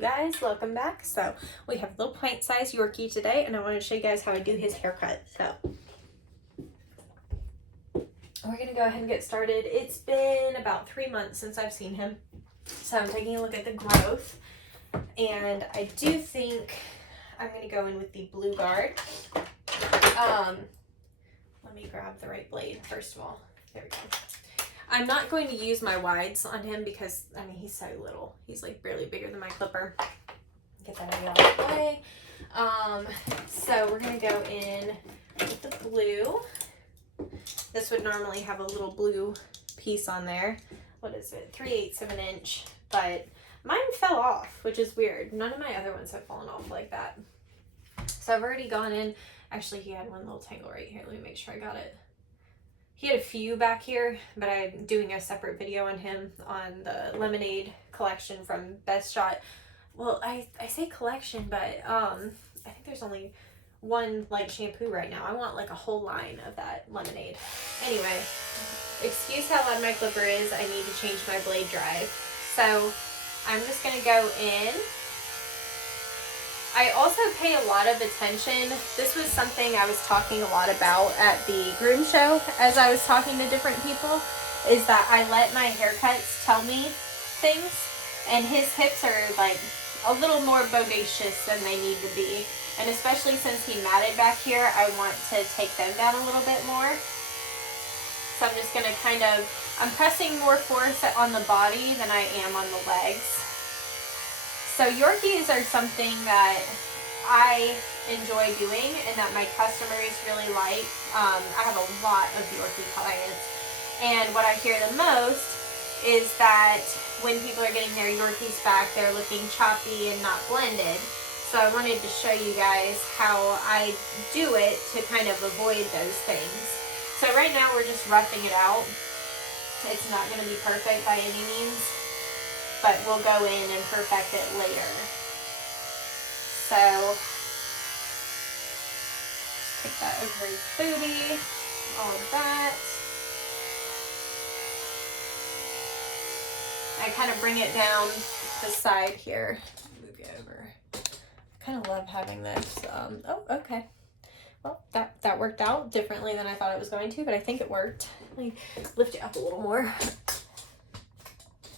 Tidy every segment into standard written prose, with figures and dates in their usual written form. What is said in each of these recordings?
Guys, welcome back. So we have a little pint-sized Yorkie today, and I want to show you guys how I do his haircut. So we're gonna go ahead and get started. It's been about 3 months since I've seen him, so I'm taking a look at the growth, and I do think I'm gonna go in with the blue guard. Let me grab the right blade first of all. There we go. I'm not going to use my wides on him because, I mean, he's so little. He's like barely bigger than my clipper. Get that out of the way. So we're going to go in with the blue. This would normally have a little blue piece on there. What is it? 3/8 of an inch. But mine fell off, which is weird. None of my other ones have fallen off like that. So I've already gone in. Actually, he had one little tangle right here. Let me make sure I got it. He had a few back here, but I'm doing a separate video on him on the lemonade collection from Best Shot. Well, I say collection, but I think there's only one like shampoo right now. I want like a whole line of that lemonade. Anyway, excuse how loud my clipper is. I need to change my blade drive. So I'm just gonna go in. I also pay a lot of attention. This was something I was talking a lot about at the Groom show as I was talking to different people, is that I let my haircuts tell me things, and his hips are like a little more bodacious than they need to be. And especially since he matted back here, I want to take them down a little bit more. So I'm just gonna I'm pressing more force on the body than I am on the legs. So Yorkies are something that I enjoy doing and that my customers really like. I have a lot of Yorkie clients, and what I hear the most is that when people are getting their Yorkies back, they're looking choppy and not blended. So I wanted to show you guys how I do it to kind of avoid those things. So right now we're just roughing it out. It's not going to be perfect by any means, but we'll go in and perfect it later. So, take that over his booty, all of that. I kind of bring it down the side here. Move you over. I kind of love having this. Oh, okay. Well, that worked out differently than I thought it was going to, but I think it worked. Let me lift it up a little more.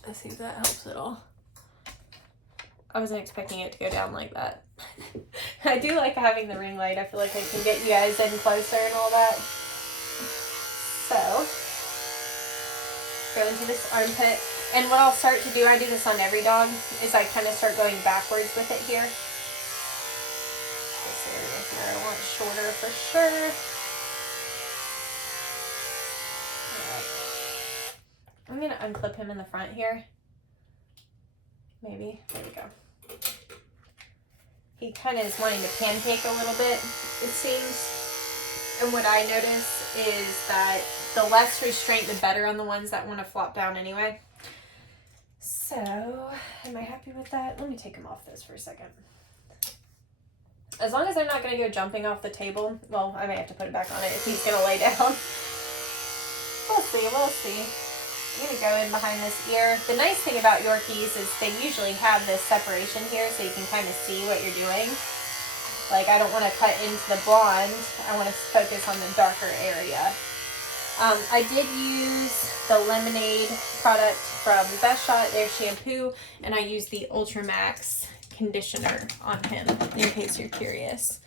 Let's see if that helps at all. I wasn't expecting it to go down like that. I do like having the ring light. I feel like I can get you guys in closer and all that. So, go into this armpit. And what I'll start to do, I do this on every dog, is I kind of start going backwards with it here. This area here I want shorter for sure. I'm going to unclip him in the front here. Maybe. There we go. He kind of is wanting to pancake a little bit, it seems. And what I notice is that the less restraint, the better on the ones that want to flop down anyway. So, am I happy with that? Let me take him off this for a second. As long as they're not going to go jumping off the table, well, I may have to put it back on it if he's going to lay down. We'll see, we'll see. I'm going to go in behind this ear. The nice thing about Yorkies is they usually have this separation here so you can kind of see what you're doing. Like, I don't want to cut into the blonde. I want to focus on the darker area. I did use the lemonade product from Best Shot, their shampoo, and I used the Ultra Max conditioner on him, in case you're curious.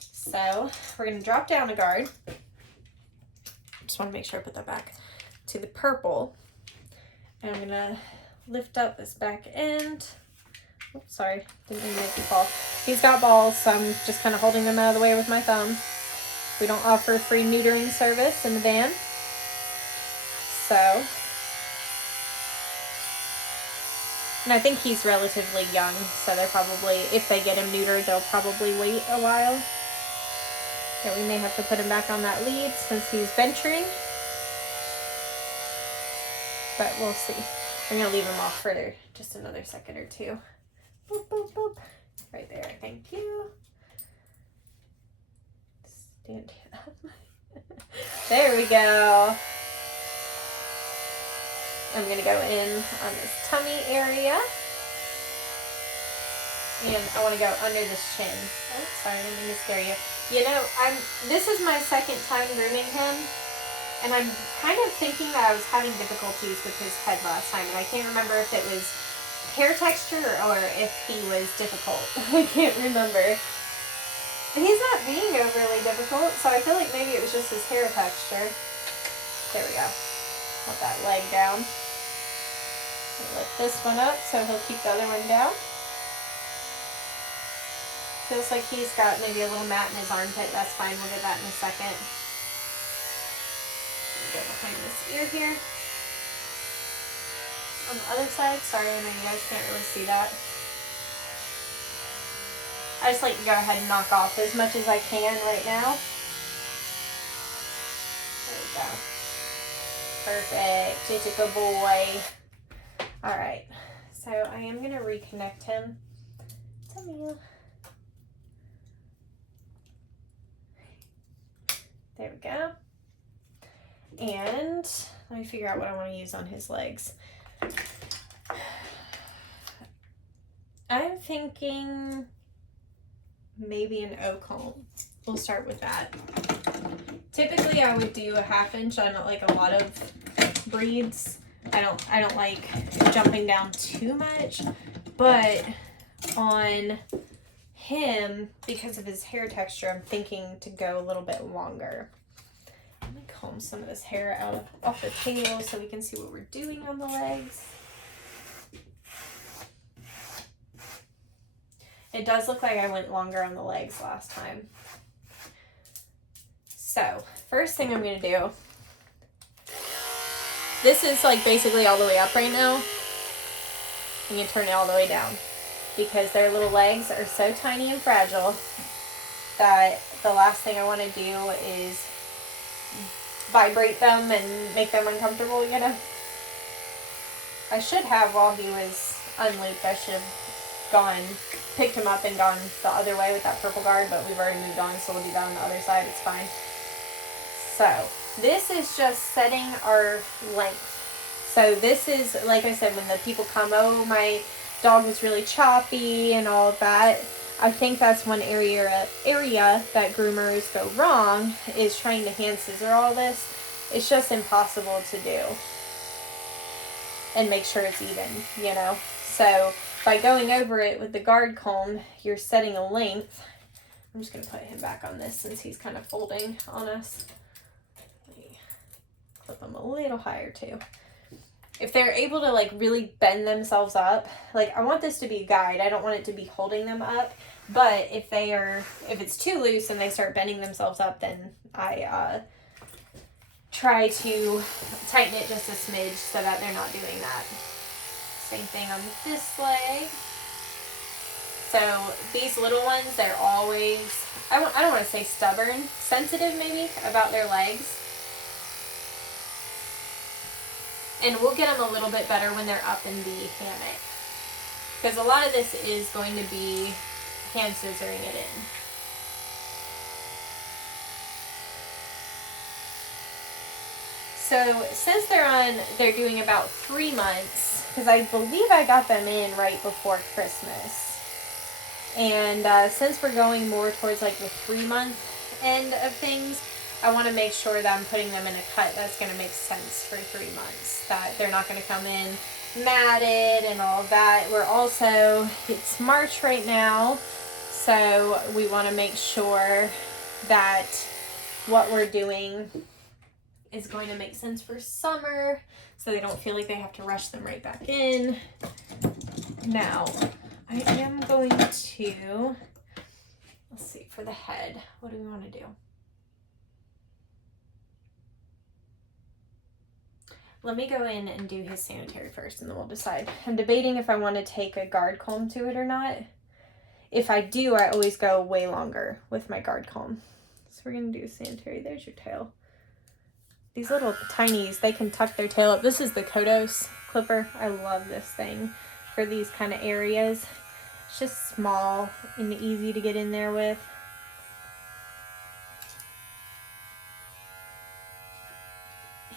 So, we're going to drop down a guard. Just want to make sure I put that back to the purple. And I'm going to lift up this back end. Oops, sorry, didn't mean to make you fall. He's got balls, so I'm just kind of holding them out of the way with my thumb. We don't offer free neutering service in the van. So, and I think he's relatively young, so they're probably, if they get him neutered, they'll probably wait a while. Yeah, we may have to put him back on that lead since he's venturing. But we'll see. I'm going to leave him off for just another second or two. Boop, boop, boop. Right there. Thank you. Stand up. There we go. I'm going to go in on this tummy area. And I want to go under this chin. Oh, sorry, I didn't mean to scare you. You know, this is my second time grooming him, and I'm kind of thinking that I was having difficulties with his head last time, and I can't remember if it was hair texture or if he was difficult. I can't remember. He's not being overly difficult, so I feel like maybe it was just his hair texture. There we go. Put that leg down. Lift this one up so he'll keep the other one down. Feels like he's got maybe a little mat in his armpit. That's fine. We'll get that in a second. Go behind this ear here. On the other side. Sorry, I know you guys can't really see that. I just like to go ahead and knock off as much as I can right now. There we go. Perfect. It's a good boy. Alright. So I am going to reconnect him to me. There we go. And let me figure out what I want to use on his legs. I'm thinking maybe an O-comb. We'll start with that. Typically I would do a 1/2 inch on like a lot of breeds. I don't like jumping down too much, but on him, because of his hair texture, I'm thinking to go a little bit longer. Let me comb some of this hair out off the tail so we can see what we're doing on the legs. It does look like I went longer on the legs last time. So, first thing I'm going to do, this is like basically all the way up right now. And you turn it all the way down, because their little legs are so tiny and fragile that the last thing I want to do is vibrate them and make them uncomfortable, you know. I should have, while he was unlooped, I should have picked him up and gone the other way with that purple guard, but we've already moved on, so we'll do that on the other side. It's fine. So this is just setting our length. So this is, like I said, when the people come, oh, my dog was really choppy and all of that, I think that's one area that groomers go wrong, is trying to hand scissor all this. It's just impossible to do and make sure it's even, you know. So by going over it with the guard comb, you're setting a length. I'm just going to put him back on this since he's kind of folding on us. Let me clip him a little higher too. If they're able to like really bend themselves up, like I want this to be a guide. I don't want it to be holding them up. But if it's too loose and they start bending themselves up, then I try to tighten it just a smidge so that they're not doing that. Same thing on this leg. So these little ones, they're always, I don't want to say stubborn, sensitive maybe about their legs. And we'll get them a little bit better when they're up in the hammock, because a lot of this is going to be hand scissoring it in. So since they're doing about 3 months, because I believe I got them in right before Christmas. And since we're going more towards like the 3-month end of things, I want to make sure that I'm putting them in a cut that's going to make sense for 3 months. That they're not going to come in matted and all of that. It's March right now, so we want to make sure that what we're doing is going to make sense for summer, so they don't feel like they have to rush them right back in. Now, I am going to, let's see, for the head, what do we want to do? Let me go in and do his sanitary first, and then we'll decide. I'm debating if I want to take a guard comb to it or not. If I do, I always go way longer with my guard comb. So we're going to do sanitary. There's your tail. These little tinies, they can tuck their tail up. This is the Kodos clipper. I love this thing for these kind of areas. It's just small and easy to get in there with.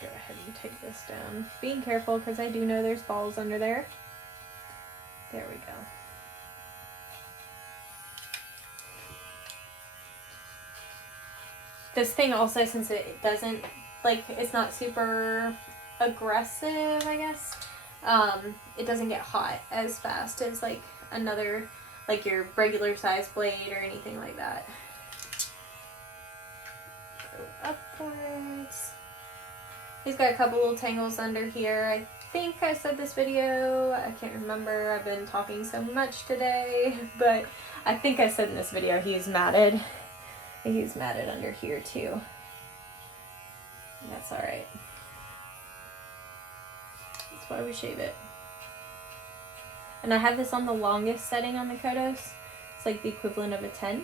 Go ahead and take this down. Being careful, because I do know there's balls under there. There we go. This thing also, since it doesn't, like, it's not super aggressive, I guess, it doesn't get hot as fast as, like, another, like, your regular size blade or anything like that. Go upwards. He's got a couple little tangles under here. I think I said this video, I can't remember, I've been talking so much today, but I think I said in this video he's matted. He's matted under here too. That's alright. That's why we shave it. And I have this on the longest setting on the Kodos. It's like the equivalent of a 10.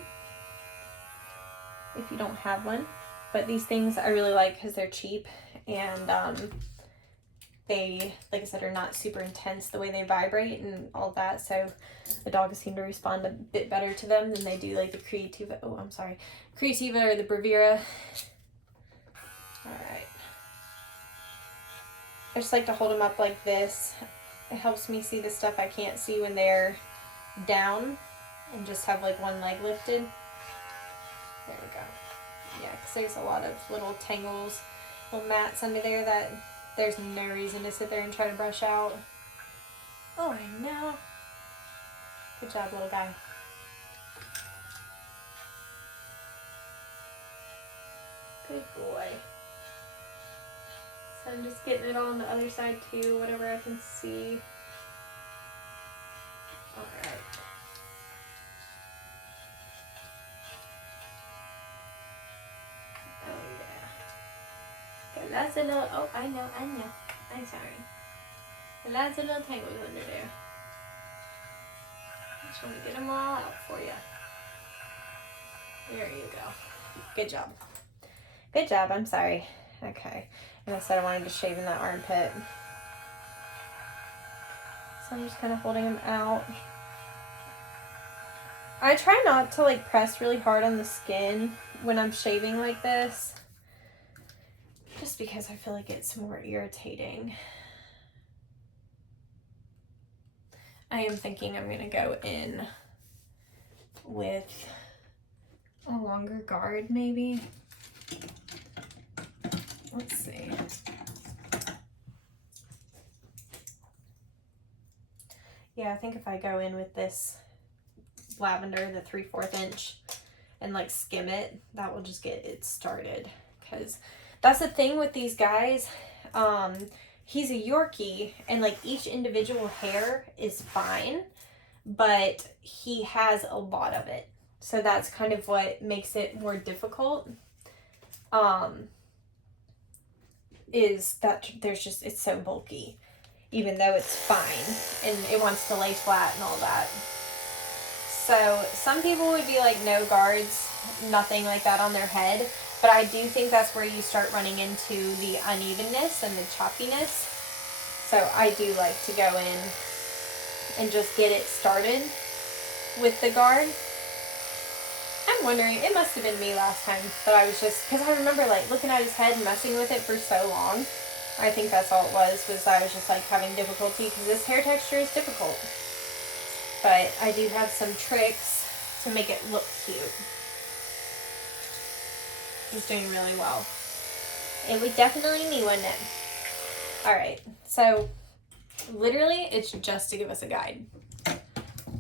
If you don't have one. But these things I really like because they're cheap, and they, like I said, are not super intense the way they vibrate and all that, so the dogs seem to respond a bit better to them than they do like the Creativa, Creativa or the Bravura. Alright. I just like to hold them up like this. It helps me see the stuff I can't see when they're down, and just have like one leg lifted. There we go. Yeah, because there's a lot of little tangles, little mats under there that there's no reason to sit there and try to brush out. Oh, I know. Good job, little guy. Good boy. So I'm just getting it on the other side too, whatever I can see. Alright. Lots of little, oh, I know, I'm sorry. Lots of little tangles under there. Just want to get them all out for you. There you go. Good job. Good job, I'm sorry. Okay, and I said I wanted to shave in that armpit. So I'm just kind of holding them out. I try not to like press really hard on the skin when I'm shaving like this, just because I feel like it's more irritating. I am thinking I'm going to go in with a longer guard maybe. Let's see. Yeah, I think if I go in with this lavender, the 3/4 inch, and like skim it, that will just get it started. Because that's the thing with these guys. He's a Yorkie, and like each individual hair is fine, but he has a lot of it. So that's kind of what makes it more difficult. Is that there's just, it's so bulky, even though it's fine and it wants to lay flat and all that. So some people would be like no guards, nothing like that on their head. But I do think that's where you start running into the unevenness and the choppiness. So I do like to go in and just get it started with the guard. I'm wondering, it must have been me last time, but I was just, because I remember like looking at his head and messing with it for so long. I think that's all it was I was just like having difficulty because this hair texture is difficult. But I do have some tricks to make it look cute. He's doing really well. It would definitely need one then. Alright, so literally it's just to give us a guide.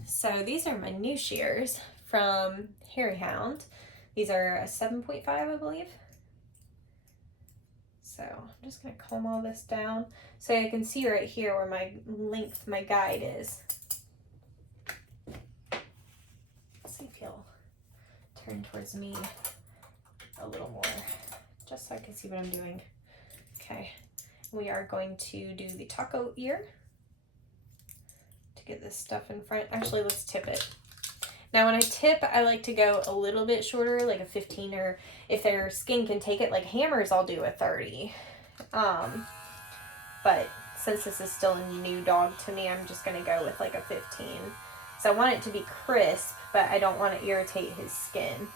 So these are my new shears from Hairy Hound. These are a 7.5, I believe. So I'm just going to comb all this down so I can see right here where my length, my guide is. Let's see if he'll turn towards me a little more, just so I can see what I'm doing. Okay, we are going to do the taco ear to get this stuff in front. Actually, let's tip it. Now when I tip, I like to go a little bit shorter, like a 15, or if their skin can take it, like hammers, I'll do a 30. But since this is still a new dog to me, I'm just gonna go with like a 15. So I want it to be crisp, but I don't want to irritate his skin.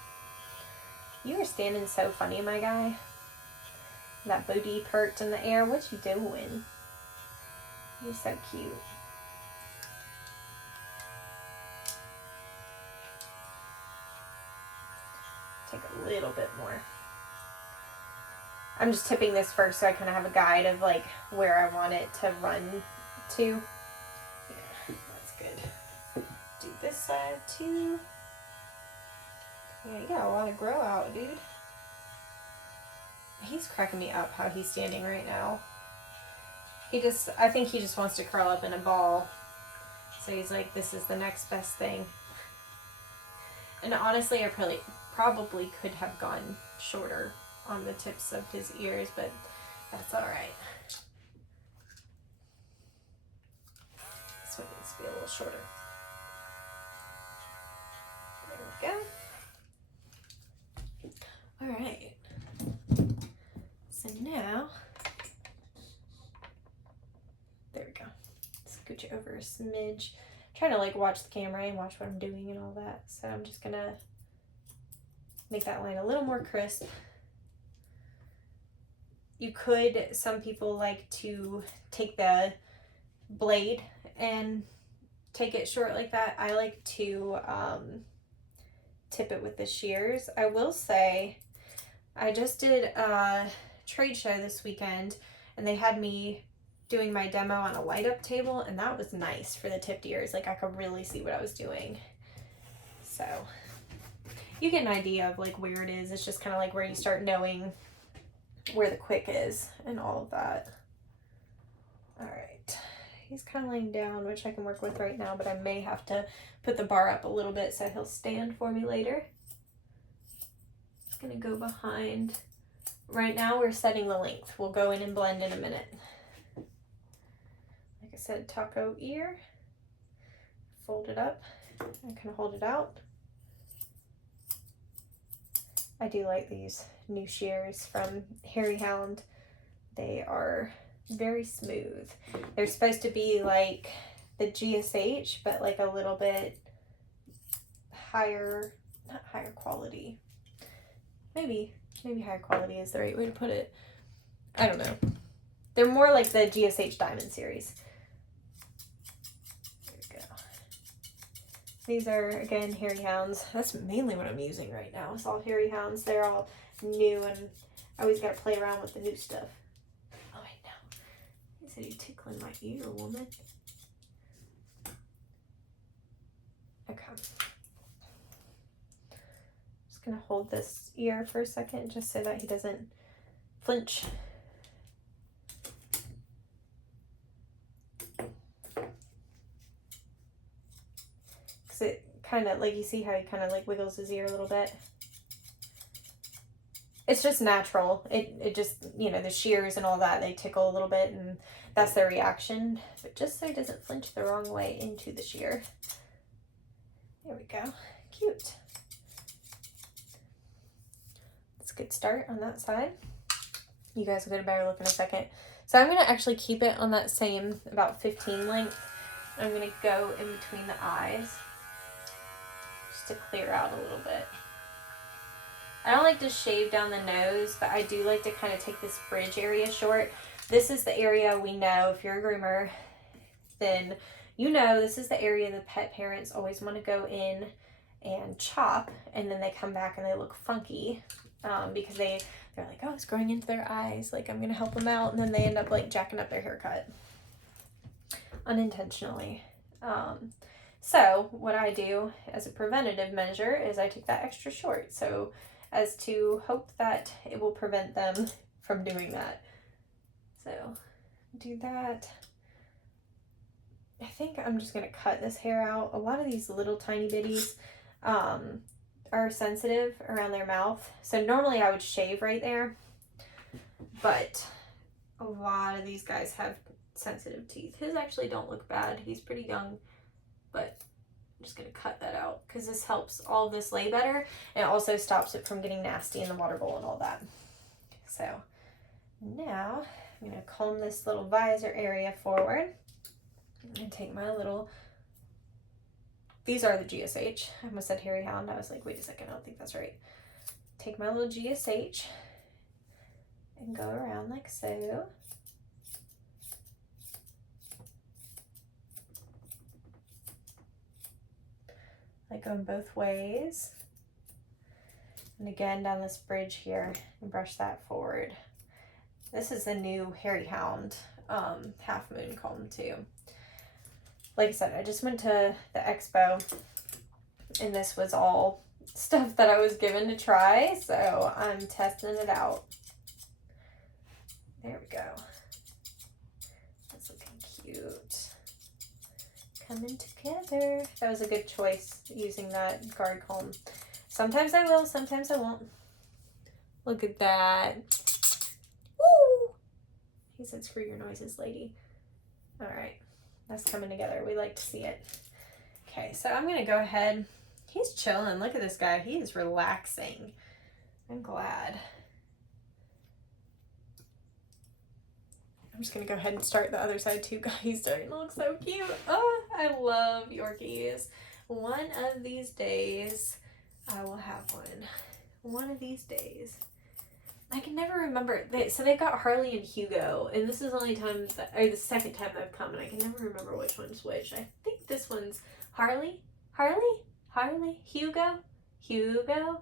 You are standing so funny, my guy. That booty perked in the air. What you doing? You're so cute. Take a little bit more. I'm just tipping this first so I kind of have a guide of like where I want it to run to. Yeah, that's good. Do this side too. Yeah, you got a lot of grow out, dude. He's cracking me up how he's standing right now. I think he just wants to curl up in a ball. So he's like, this is the next best thing. And honestly, I probably could have gone shorter on the tips of his ears, but that's all right. This one needs to be a little shorter. There we go. All right. So now, there we go. Scooch it over a smidge. Try to like watch the camera and watch what I'm doing and all that. So I'm just gonna make that line a little more crisp. You could, some people like to take the blade and take it short like that. I like to tip it with the shears. I will say, I just did a trade show this weekend and they had me doing my demo on a light up table, and that was nice for the tipped ears. Like I could really see what I was doing. So you get an idea of like where it is. It's just kind of like where you start knowing where the quick is and all of that. All right, he's kind of laying down, which I can work with right now, but I may have to put the bar up a little bit so he'll stand for me later. Just gonna go behind. Right now we're setting the length. We'll go in and blend in a minute. Like I said, taco ear, fold it up, and kind of hold it out. I do like these new shears from Hairy Hound. They are very smooth. They're supposed to be like the GSH, but like a little bit higher, not higher quality. Maybe higher quality is the right way to put it. I don't know. They're more like the GSH Diamond series. There we go. These are, again, Hairy Hounds. That's mainly what I'm using right now. It's all Hairy Hounds. They're all new, and I always got to play around with the new stuff. Oh, wait, no. You said you're tickling my ear, woman. Okay. Just going to hold this ear for a second just so that he doesn't flinch. Because it kind of, like, you see how he kind of like wiggles his ear a little bit? It's just natural. It just, you know, the shears and all that, they tickle a little bit and that's their reaction. But just so he doesn't flinch the wrong way into the shear. There we go. Cute. That's a good start on that side. You guys will get a better look in a second. So I'm going to actually keep it on that same about 15 length. I'm going to go in between the eyes just to clear out a little bit. I don't like to shave down the nose, but I do like to kind of take this bridge area short. This is the area we know, if you're a groomer, then you know this is the area the pet parents always want to go in and chop, and then they come back and they look funky because they're like, oh, it's growing into their eyes, like I'm going to help them out, and then they end up like jacking up their haircut unintentionally. So what I do as a preventative measure is I take that extra short, so as to hope that it will prevent them from doing that. So do that. I think I'm just going to cut this hair out. A lot of these little tiny bitties are sensitive around their mouth. So normally I would shave right there, but a lot of these guys have sensitive teeth. His actually don't look bad. He's pretty young, but I'm just going to cut that out because this helps all of this lay better, and it also stops it from getting nasty in the water bowl and all that. So now I'm going to comb this little visor area forward and take my little, these are the GSH. I almost said Hairy Hound. I was like, wait a second, I don't think that's right. Take my little GSH and go around like so. Like going both ways. And again down this bridge here and brush that forward. This is a new hairy hound. Half Moon called him too. Like I said, I just went to the expo and this was all stuff that I was given to try, so I'm testing it out. There we go. That's looking cute. Coming together. That was a good choice, using that guard comb. Sometimes I will, sometimes I won't. Look at that. Woo! He said, screw your noises, lady. All right, that's coming together. We like to see it. Okay, so I'm gonna go ahead. He's chilling. Look at this guy. He is relaxing. I'm glad. I'm just gonna go ahead and start the other side too, guys. He's starting to look so cute. Oh, I love Yorkies. One of these days, I will have one. One of these days. I can never remember. So they've got Harley and Hugo, and this is the only time or the second time I've come, and I can never remember which one's which. I think this one's Harley, Hugo. I don't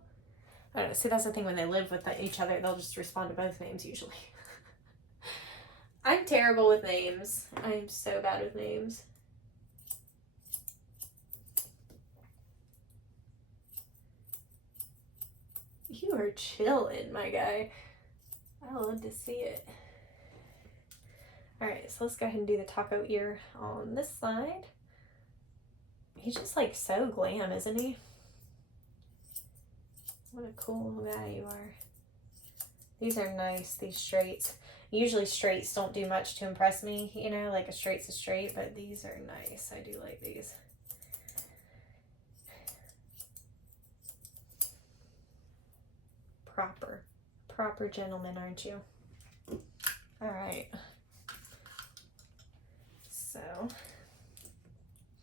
know. See, that's the thing, when they live with each other, they'll just respond to both names usually. I'm terrible with names. I'm so bad with names. You are chilling, my guy. I love to see it. Alright, so let's go ahead and do the taco ear on this side. He's just like so glam, isn't he? What a cool guy you are. These are nice, these straights. Usually straights don't do much to impress me, you know, like a straight's a straight, but these are nice. I do like these. Proper gentleman, aren't you? All right. So, I'm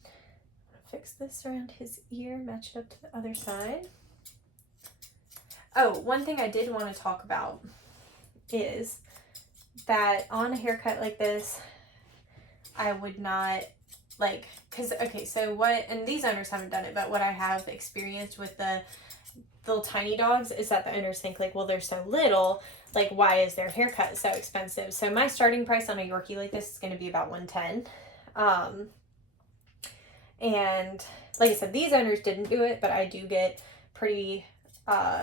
gonna fix this around his ear, match it up to the other side. Oh, one thing I did want to talk about is that on a haircut like this, I would not like, because, okay, so what, and these owners haven't done it, but what I have experienced with the little tiny dogs is that the owners think like, well, they're so little, like, why is their haircut so expensive? So my starting price on a Yorkie like this is going to be about $110. And like I said, these owners didn't do it, but I do get pretty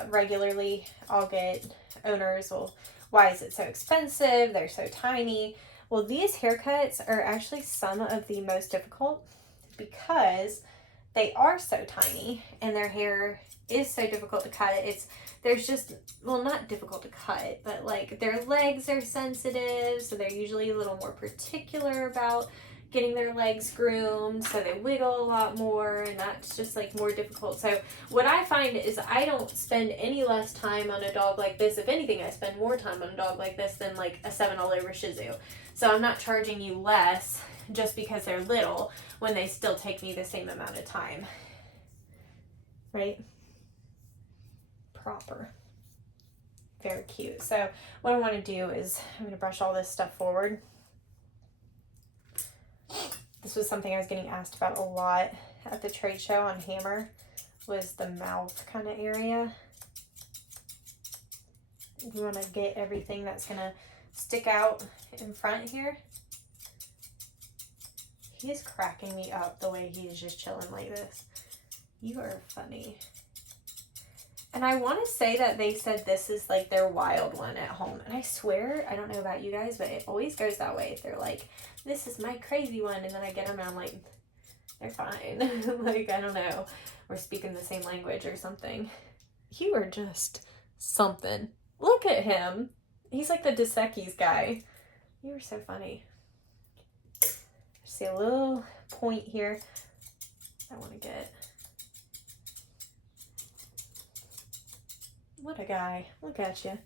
regularly. I'll get owners, well, why is it so expensive? They're so tiny. Well, these haircuts are actually some of the most difficult because they are so tiny and their hair is so difficult to cut. There's just, well, not difficult to cut, but like their legs are sensitive, so they're usually a little more particular about getting their legs groomed, so they wiggle a lot more, and that's just like more difficult. So what I find is I don't spend any less time on a dog like this. If anything, I spend more time on a dog like this than like a 7 all over Shih Tzu. So I'm not charging you less just because they're little when they still take me the same amount of time. Right? Proper. Very cute. So what I want to do is I'm going to brush all this stuff forward. This was something I was getting asked about a lot at the trade show on Hammer, was the mouth kind of area. You want to get everything that's going to stick out in front here. He is cracking me up the way he is just chilling like this. You are funny. And I want to say that they said this is like their wild one at home. And I swear, I don't know about you guys, but it always goes that way. They're like, this is my crazy one. And then I get them and I'm like, they're fine. Like, I don't know. We're speaking the same language or something. You are just something. Look at him. He's like the Dos Equis guy. You are so funny. See a little point here I want to get. What a guy. Look at you.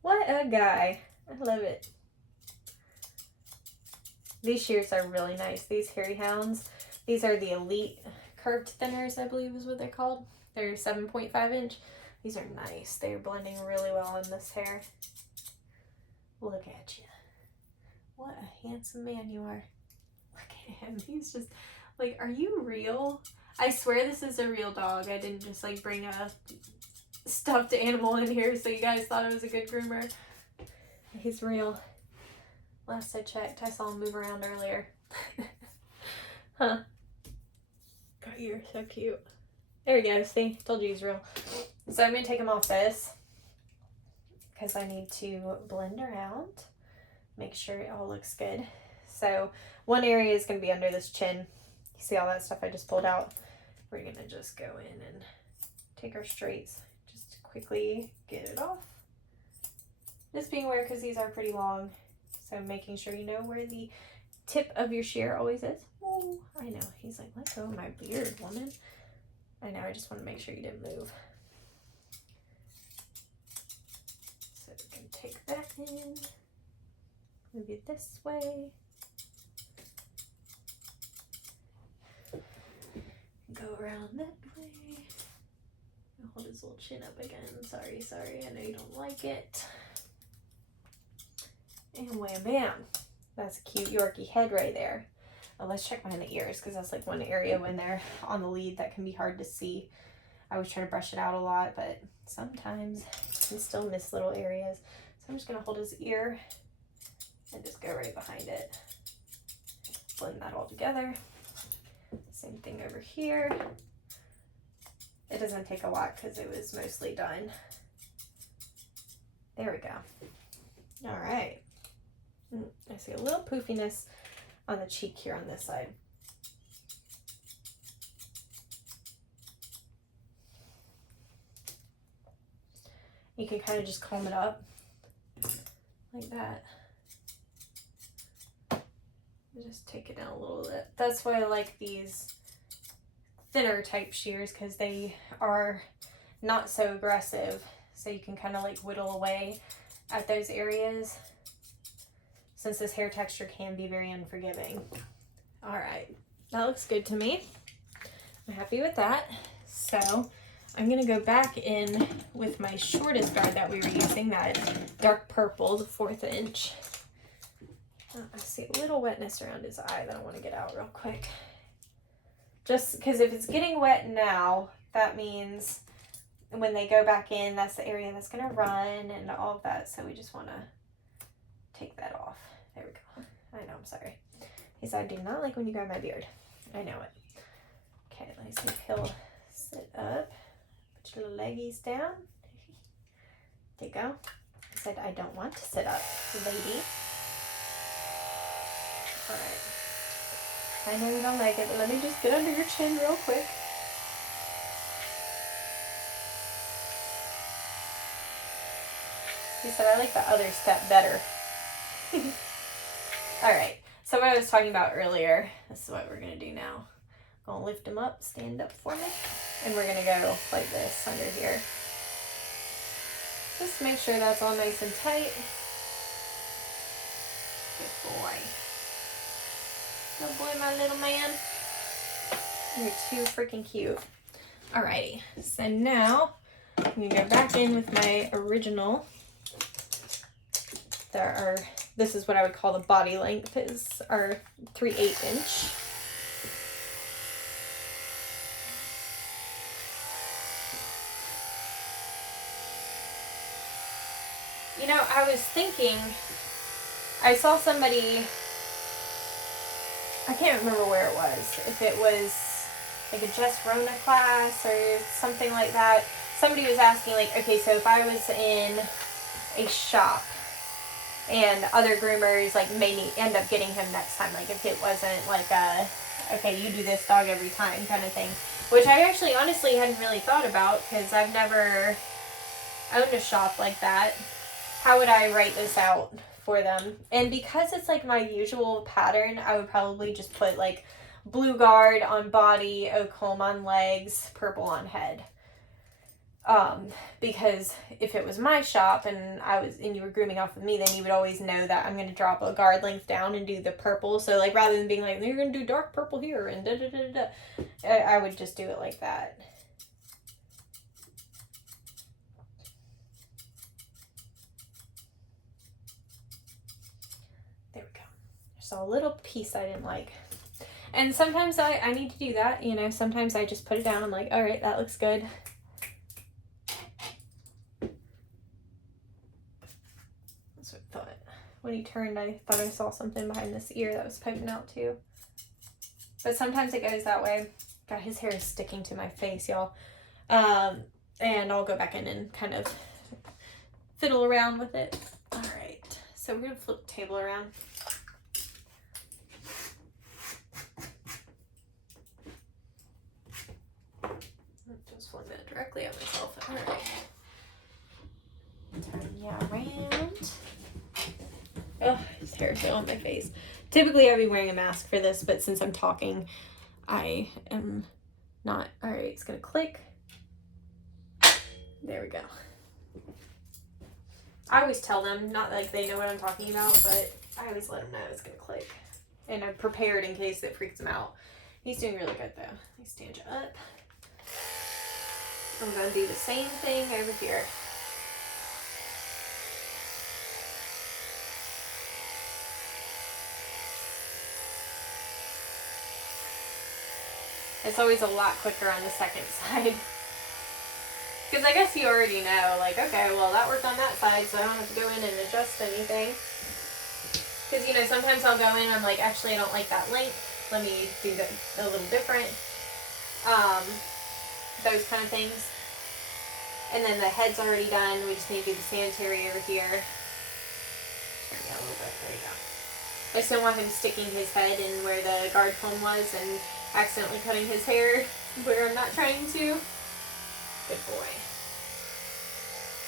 What a guy. I love it. These shears are really nice. These hairy hounds. These are the Elite curved thinners, I believe is what they're called. They're 7.5 inch. These are nice. They're blending really well in this hair. Look at you. What a handsome man you are. Look at him. He's just like, are you real? I swear this is a real dog. I didn't just like bring a stuffed animal in here so you guys thought I was a good groomer. He's real. Last I checked, I saw him move around earlier. Huh. God, you're so cute. There we go. See? Told you he's real. So I'm going to take him off this because I need to blend around. Make sure it all looks good. So one area is going to be under this chin. You see all that stuff I just pulled out? We're going to just go in and take our straights. Just quickly get it off. Just being aware because these are pretty long. So making sure you know where the tip of your shear always is. Oh, I know. He's like, let go of my beard, woman. I know. I just want to make sure you didn't move. So we can take that in. Move it this way. Go around that way. Hold his little chin up again. Sorry. I know you don't like it. And wham bam. That's a cute Yorkie head right there. Oh, let's check behind the ears because that's like one area when they're on the lead that can be hard to see. I always try to brush it out a lot, but sometimes you can still miss little areas. So I'm just going to hold his ear and just go right behind it. Blend that all together. Same thing over here. It doesn't take a lot because it was mostly done. There we go. All right. I see a little poofiness on the cheek here on this side. You can kind of just comb it up like that. Just take it down a little bit. That's why I like these thinner type shears because they are not so aggressive. So you can kind of like whittle away at those areas since this hair texture can be very unforgiving. All right, that looks good to me. I'm happy with that. So I'm gonna go back in with my shortest guard that we were using, that dark purple, the 1/4 inch. I see a little wetness around his eye that I want to get out real quick. Just because if it's getting wet now, that means when they go back in, that's the area that's going to run and all of that. So we just want to take that off. There we go. I know, I'm sorry. He said, I do not like when you grab my beard. I know it. Okay, let me see if he'll sit up. Put your little leggies down. There you go. He said, I don't want to sit up, lady. All right. I know you don't like it, but let me just get under your chin real quick. He said, I like the other step better. All right. So what I was talking about earlier, this is what we're going to do now. I'm going to lift him up, stand up for me, and we're going to go like this under here. Just make sure that's all nice and tight. Good boy. Good boy, my little man. You're too freaking cute. Alrighty, so now I'm going to go back in with my original. This is what I would call the body length, is our 3/8 inch. You know, I was thinking, I saw somebody, I can't remember where it was, if it was like a Jess Rona class or something like that. Somebody was asking, like, okay, so if I was in a shop and other groomers like may end up getting him next time, like if it wasn't like a, okay, you do this dog every time kind of thing, which I actually honestly hadn't really thought about because I've never owned a shop like that. How would I write this out for them? And because it's like my usual pattern, I would probably just put like blue guard on body, oak home on legs, purple on head. Because if it was my shop and you were grooming off with me, then you would always know that I'm going to drop a guard length down and do the purple. So like rather than being like, you're going to do dark purple here and da da da da, I would just do it like that. There we go. So a little piece I didn't like. And sometimes I need to do that, you know, sometimes I just put it down. I'm like, all right, that looks good. That's what I thought. when he turned, I thought I saw something behind this ear that was poking out too. But sometimes it goes that way. God, his hair is sticking to my face, y'all. And I'll go back in and kind of fiddle around with it. All right, so we're gonna flip the table around. Just flip it directly at myself. All right. Turn you around. Oh, his hair is still on my face. Typically, I'd be wearing a mask for this, but since I'm talking, I am not. All right, it's gonna click. There we go. I always tell them, not like they know what I'm talking about, but I always let them know it's gonna click. And I'm prepared in case it freaks him out. He's doing really good though. Let me stand you up. I'm gonna do the same thing over here. It's always a lot quicker on the second side. Because I guess you already know, like, okay, well, that worked on that side, so I don't have to go in and adjust anything. Because, you know, sometimes I'll go in and I'm like, actually, I don't like that length. Let me do that a little different. Those kind of things. And then the head's already done. We just need to do the sanitary over here. Turn it down a little bit. There you go. I just don't want him sticking his head in where the guard foam was and accidentally cutting his hair where I'm not trying to. Good boy.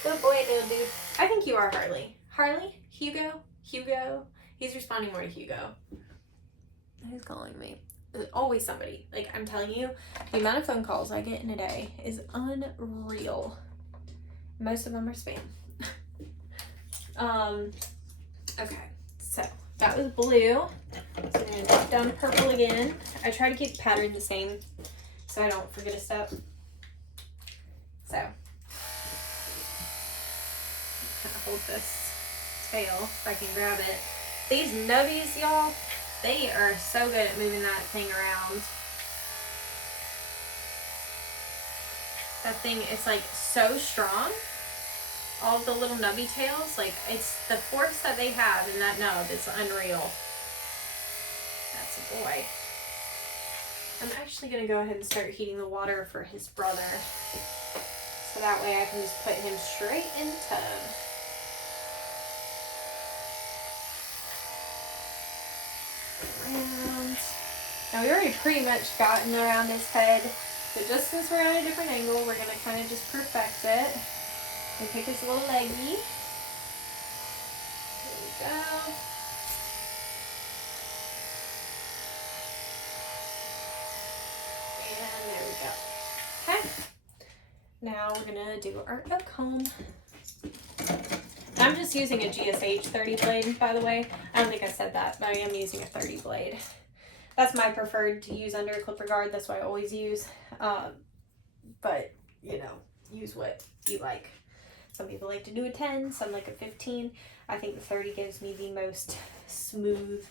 Good boy, little dude. I think you are Harley. Harley? Hugo? Hugo? He's responding more to Hugo. Who's calling me? There's always somebody. Like, I'm telling you, the amount of phone calls I get in a day is unreal. Most of them are spam. Okay, so that was blue. So I'm going to drop down to purple again. I try to keep the pattern the same so I don't forget a step. So, I'm gonna hold this tail if I can grab it. These nubbies, y'all, they are so good at moving that thing around. That thing is like so strong. All the little nubby tails, like it's the force that they have in that nub is unreal. That's a boy. I'm actually gonna go ahead and start heating the water for his brother. So that way I can just put him straight in the tub. Around. Now we already pretty much gotten around his head, but just since we're at a different angle, we're gonna kind of just perfect it. And pick his little leggy. There we go. And there we go. Okay. Now we're gonna do our oak comb. I'm just using a GSH 30 blade, by the way. I don't think I said that, but I am using a 30 blade. That's my preferred to use under a clipper guard. That's what I always use. But, you know, use what you like. Some people like to do a 10, some like a 15. I think the 30 gives me the most smooth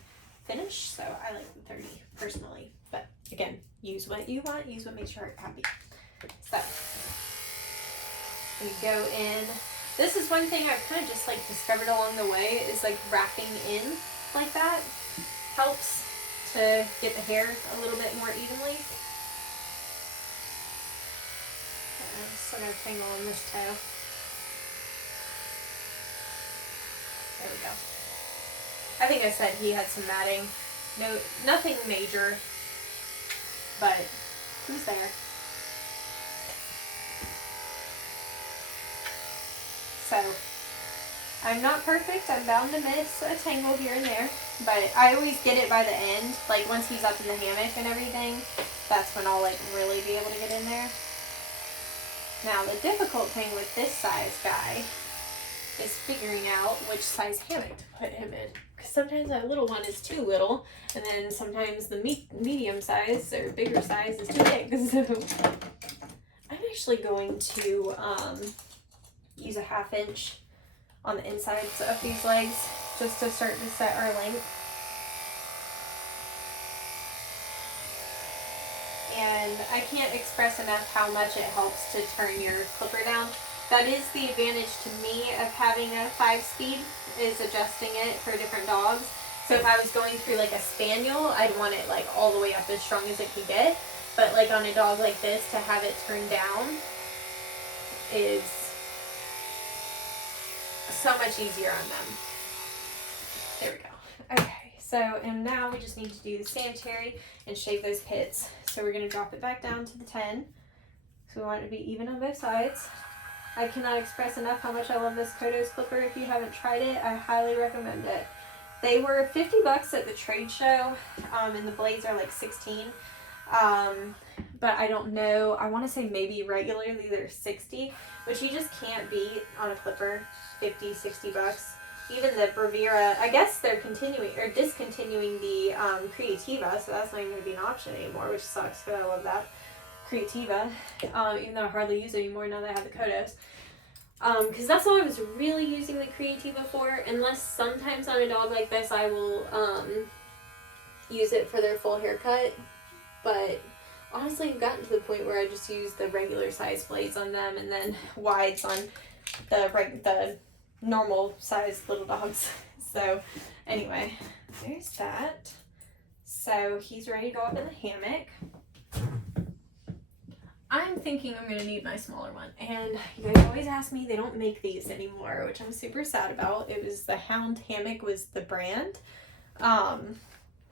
finish, so I like the 30 personally. But again, use what you want, use what makes your heart happy. So, we go in. This is one thing I've kind of just like discovered along the way is like wrapping in like that helps to get the hair a little bit more evenly. I'm still gonna tangle on this tail. There we go. I think I said he had some matting. No, nothing major, but he's there. So, I'm not perfect. I'm bound to miss a tangle here and there, but I always get it by the end. Like once he's up in the hammock and everything, that's when I'll like really be able to get in there. Now the difficult thing with this size guy is figuring out which size hammock to put him in. Because sometimes that little one is too little, and then sometimes the medium size or bigger size is too big. So I'm actually going to use a 1/2 inch on the insides of these legs just to start to set our length. And I can't express enough how much it helps to turn your clipper down. That is the advantage to me of having a 5-speed, is adjusting it for different dogs. So if I was going through like a spaniel, I'd want it like all the way up as strong as it could get. But like on a dog like this, to have it turned down is so much easier on them. There we go. Okay, so and now we just need to do the sanitary and shave those pits. So we're going to drop it back down to the 10. So we want it to be even on both sides. I cannot express enough how much I love this Kodos clipper. If you haven't tried it, I highly recommend it. They were $50 at the trade show, and the blades are like 16. But I don't know. I want to say maybe regularly they're 60, which you just can't beat on a clipper. 50, 60 bucks. Even the Bravura, I guess they're continuing or discontinuing the Creativa, so that's not even going to be an option anymore, which sucks because I love that Creativa, even though I hardly use it anymore now that I have the Kodos. Because that's all I was really using the Creativa for, unless sometimes on a dog like this I will use it for their full haircut. But honestly, I've gotten to the point where I just use the regular size blades on them and then wides on the normal size little dogs. So anyway, there's that. So he's ready to go up in the hammock. I'm thinking I'm gonna need my smaller one, and you guys always ask me, they don't make these anymore, which I'm super sad about. It was the Hound Hammock was the brand. I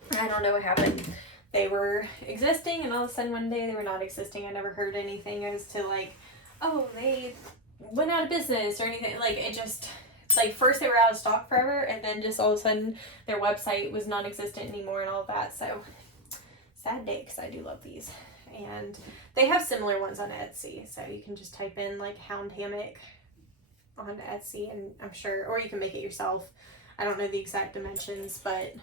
don't know what happened. They were existing, and all of a sudden one day they were not existing. I never heard anything as to like, oh, they went out of business or anything. Like, it just, like, first they were out of stock forever, and then just all of a sudden their website was non-existent anymore and all of that. So sad day, because I do love these. And they have similar ones on Etsy, so you can just type in like Hound Hammock on Etsy, and I'm sure, or you can make it yourself. I don't know the exact dimensions, but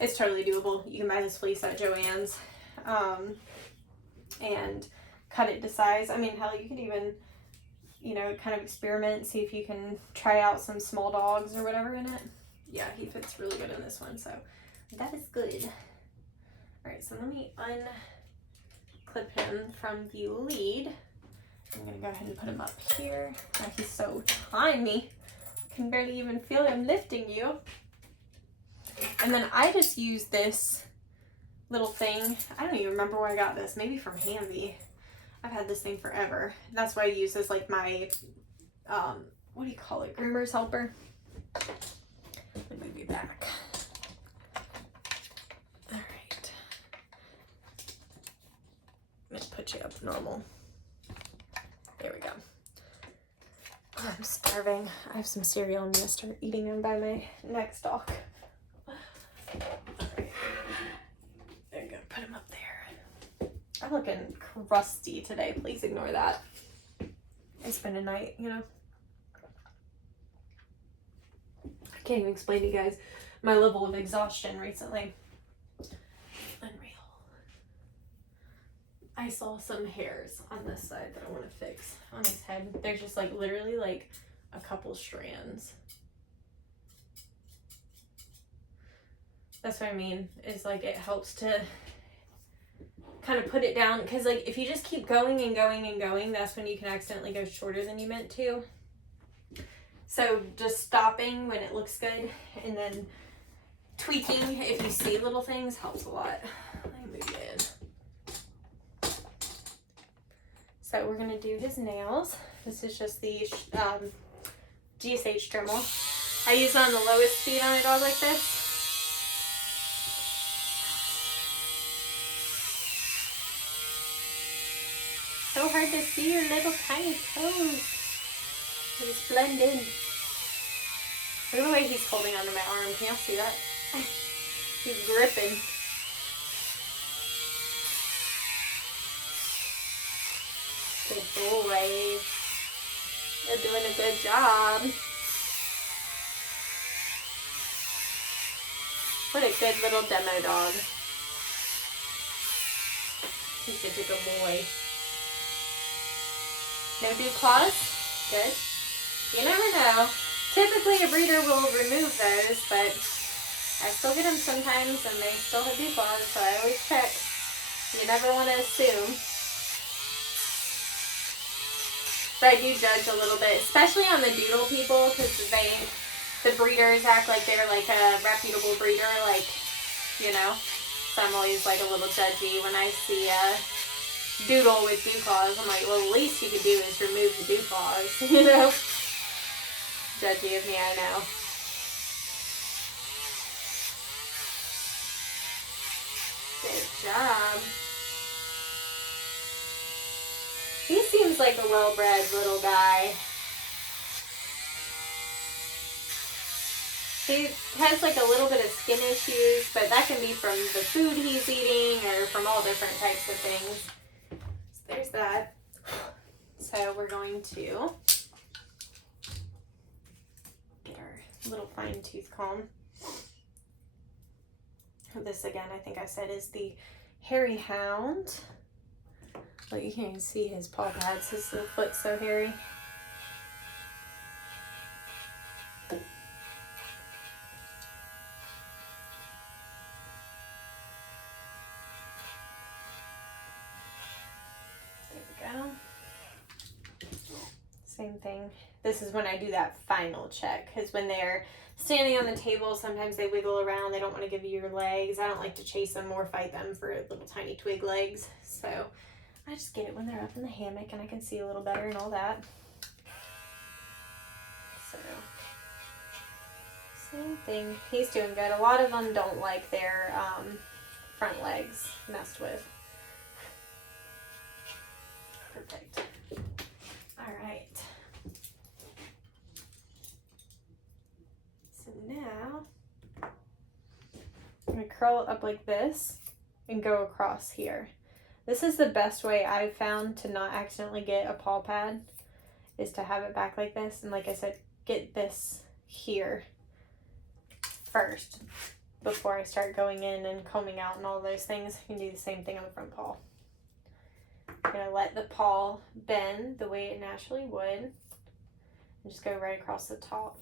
it's totally doable. You can buy this fleece at Joann's and cut it to size. I mean, hell, you could even, you know, kind of experiment, see if you can try out some small dogs or whatever in it. Yeah, he fits really good in this one, so that is good. All right, so let me clip him from the lead. I'm gonna go ahead and put him up here. Oh, he's so tiny. Can barely even feel him lifting you. And then I just use this little thing. I don't even remember where I got this. Maybe from Hamby. I've had this thing forever. That's why I use this like my, what do you call it? Groomer's helper. Let me move you back. Put you up normal. There we go. Oh, I'm starving. I have some cereal. I'm gonna start eating them by my next dog. Alright. There you go. Put him up there. I'm looking crusty today. Please ignore that. I spent a night, you know. I can't even explain to you guys my level of exhaustion recently. I saw some hairs on this side that I want to fix on his head. There's just like literally like a couple strands. That's what I mean, is like it helps to kind of put it down, because like if you just keep going and going and going, that's when you can accidentally go shorter than you meant to. So just stopping when it looks good and then tweaking if you see little things helps a lot. Let me move you in. So we're going to do his nails. This is just the GSH Dremel. I use it on the lowest speed on a dog like this. So hard to see your little tiny toes. They just blend in. Look at the way he's holding onto my arm. Can y'all see that? He's gripping. Good boy. You're doing a good job. What a good little demo dog. He's such a good boy. No deep claws? Good. You never know. Typically a breeder will remove those, but I still get them sometimes and they still have deep claws, so I always check. You never want to assume. But I do judge a little bit, especially on the doodle people, because the breeders act like they're like a reputable breeder, like, you know. So I'm always like a little judgy when I see a doodle with dew claws. I'm like, well, the least you could do is remove the dew claws, you know. Judgy of me, I know. Good job. He seems like a well-bred little guy. He has like a little bit of skin issues, but that can be from the food he's eating or from all different types of things. So there's that. So we're going to get our little fine-tooth comb. This again, I think I said, is the Hairy Hound. But you can't even see his paw pads. His little foot's so hairy. Same thing. This is when I do that final check, because when they're standing on the table, sometimes they wiggle around. They don't want to give you your legs. I don't like to chase them or fight them for little tiny twig legs. So I just get it when they're up in the hammock and I can see a little better and all that. So same thing. He's doing good. A lot of them don't like their front legs messed with. Perfect. All right. So now I'm going to curl it up like this and go across here. This is the best way I've found to not accidentally get a paw pad, is to have it back like this. And like I said, get this here first before I start going in and combing out and all those things. You can do the same thing on the front paw. I'm going to let the paw bend the way it naturally would and just go right across the top.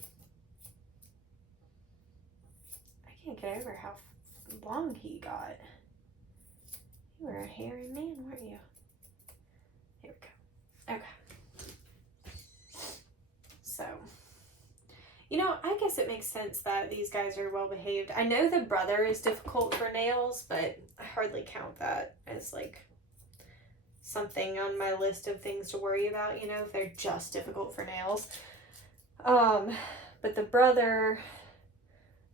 I can't get over how long he got. You were a hairy man, weren't you? Here we go. Okay. So, you know, I guess it makes sense that these guys are well behaved. I know the brother is difficult for nails, but I hardly count that as like something on my list of things to worry about, you know, if they're just difficult for nails. But the brother,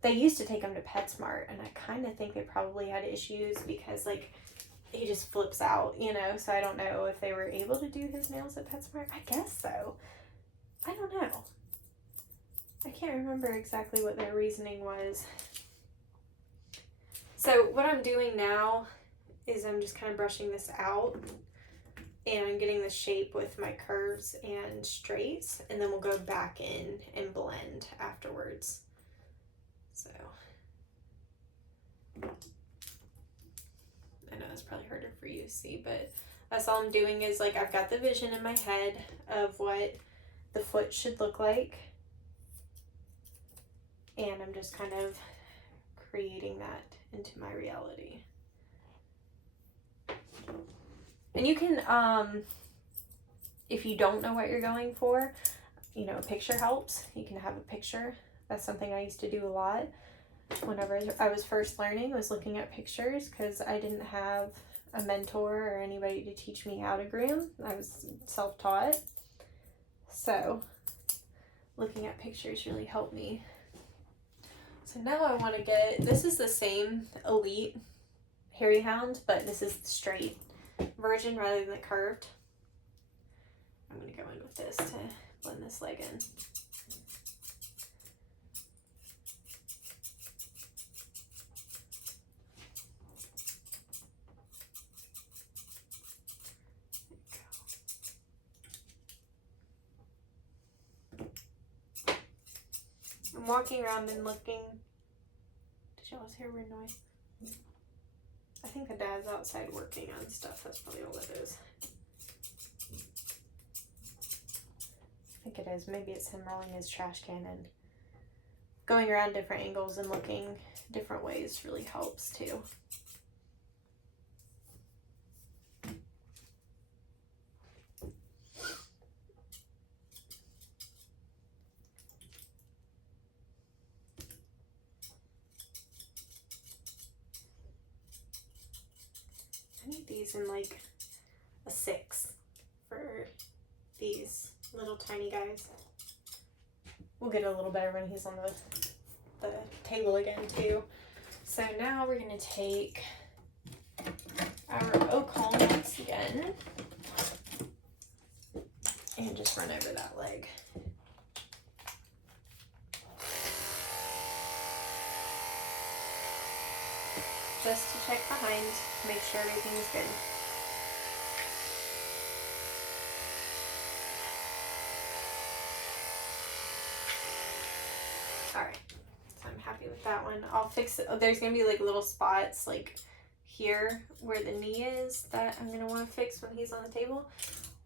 they used to take him to PetSmart, and I kind of think they probably had issues because, like, he just flips out, you know, so I don't know if they were able to do his nails at PetSmart. I guess so. I don't know. I can't remember exactly what their reasoning was. So what I'm doing now is I'm just kind of brushing this out and getting the shape with my curves and straights, and then we'll go back in and blend afterwards. So I know it's probably harder for you to see, but that's all I'm doing is, like, I've got the vision in my head of what the foot should look like, and I'm just kind of creating that into my reality. And you can, if you don't know what you're going for, you know, a picture helps. You can have a picture. That's something I used to do a lot whenever I was first learning, was looking at pictures, because I didn't have a mentor or anybody to teach me how to groom. I was self-taught. So looking at pictures really helped me. So now I want to get, this is the same Elite Hairy Hound, but this is the straight version rather than the curved. I'm going to go in with this to blend this leg in. I'm walking around and looking. Did y'all hear a weird noise? I think the dad's outside working on stuff. That's probably all it is. I think it is. Maybe it's him rolling his trash can, and going around different angles and looking different ways really helps too. these in like a 6 for these little tiny guys. We'll get a little better when he's on the table again too. So now we're gonna take our oak home once again and just run over that leg. Just to check behind, make sure everything's good. Alright, so I'm happy with that one. I'll fix it. Oh, there's going to be like little spots like here where the knee is that I'm going to want to fix when he's on the table.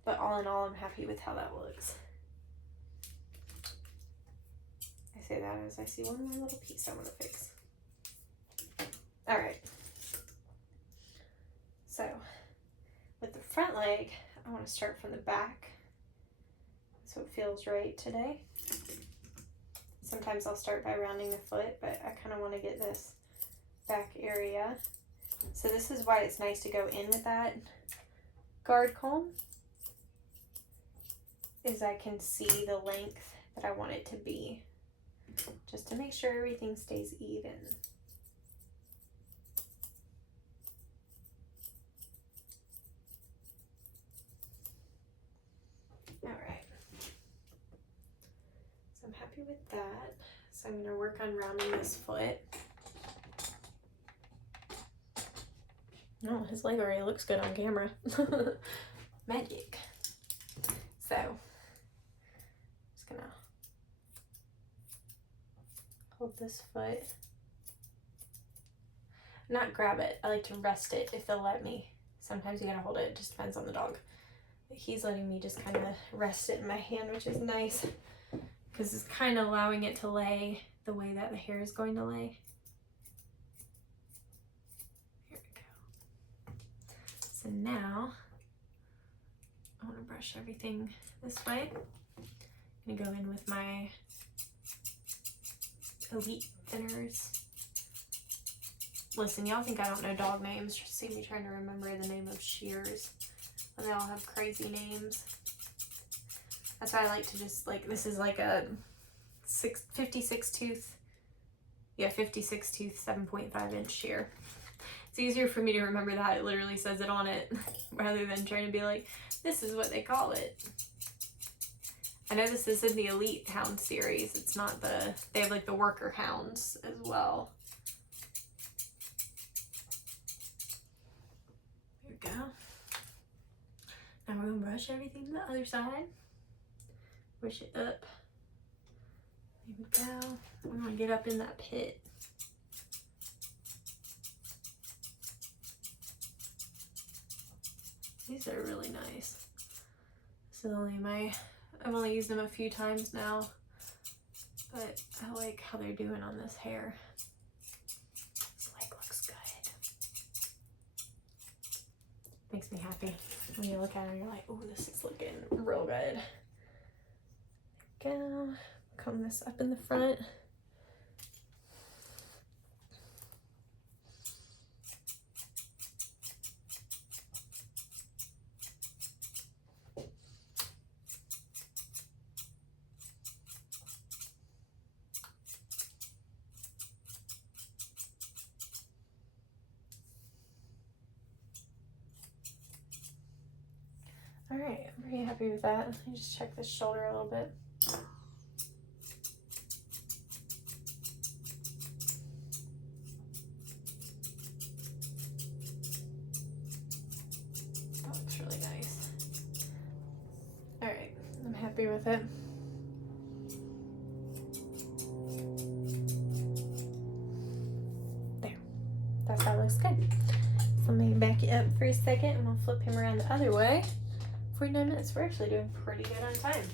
But all in all, I'm happy with how that looks. I say that as I see one more little piece I want to fix. Alright. So, with the front leg, I want to start from the back so it feels right today. Sometimes I'll start by rounding the foot, but I kind of want to get this back area. So this is why it's nice to go in with that guard comb, is I can see the length that I want it to be, just to make sure everything stays even. Alright, so I'm happy with that. So I'm going to work on rounding this foot. Oh, his leg already looks good on camera. Magic. So, just going to hold this foot. Not grab it, I like to rest it if they'll let me. Sometimes you gotta hold it, it just depends on the dog. He's letting me just kind of rest it in my hand, which is nice because it's kind of allowing it to lay the way that the hair is going to lay. Here we go. So now I want to brush everything this way. I'm gonna go in with my Elite thinners. Listen, y'all think I don't know dog names. Just see me trying to remember the name of shears. They all have crazy names. That's why I like to just, like, this is like a 56 tooth, yeah, 56 tooth, 7.5 inch shear. It's easier for me to remember that. It literally says it on it rather than trying to be like, this is what they call it. I know this is in the Elite Hound series. It's not the, they have like the worker hounds as well. There we go. Now we're gonna brush everything to the other side. Push it up. There we go. I'm gonna get up in that pit. These are really nice. This is only I've only used them a few times now, but I like how they're doing on this hair. This leg looks good. Makes me happy. When you look at it, you're like, oh, this is looking real good. There we go. Comb this up in the front. All right, I'm pretty happy with that. Let me just check this shoulder a little bit. That looks really nice. All right, I'm happy with it. There, that looks good. So let me back it up for a second and we'll flip him around the other way. 49 minutes, we're actually doing pretty good on time.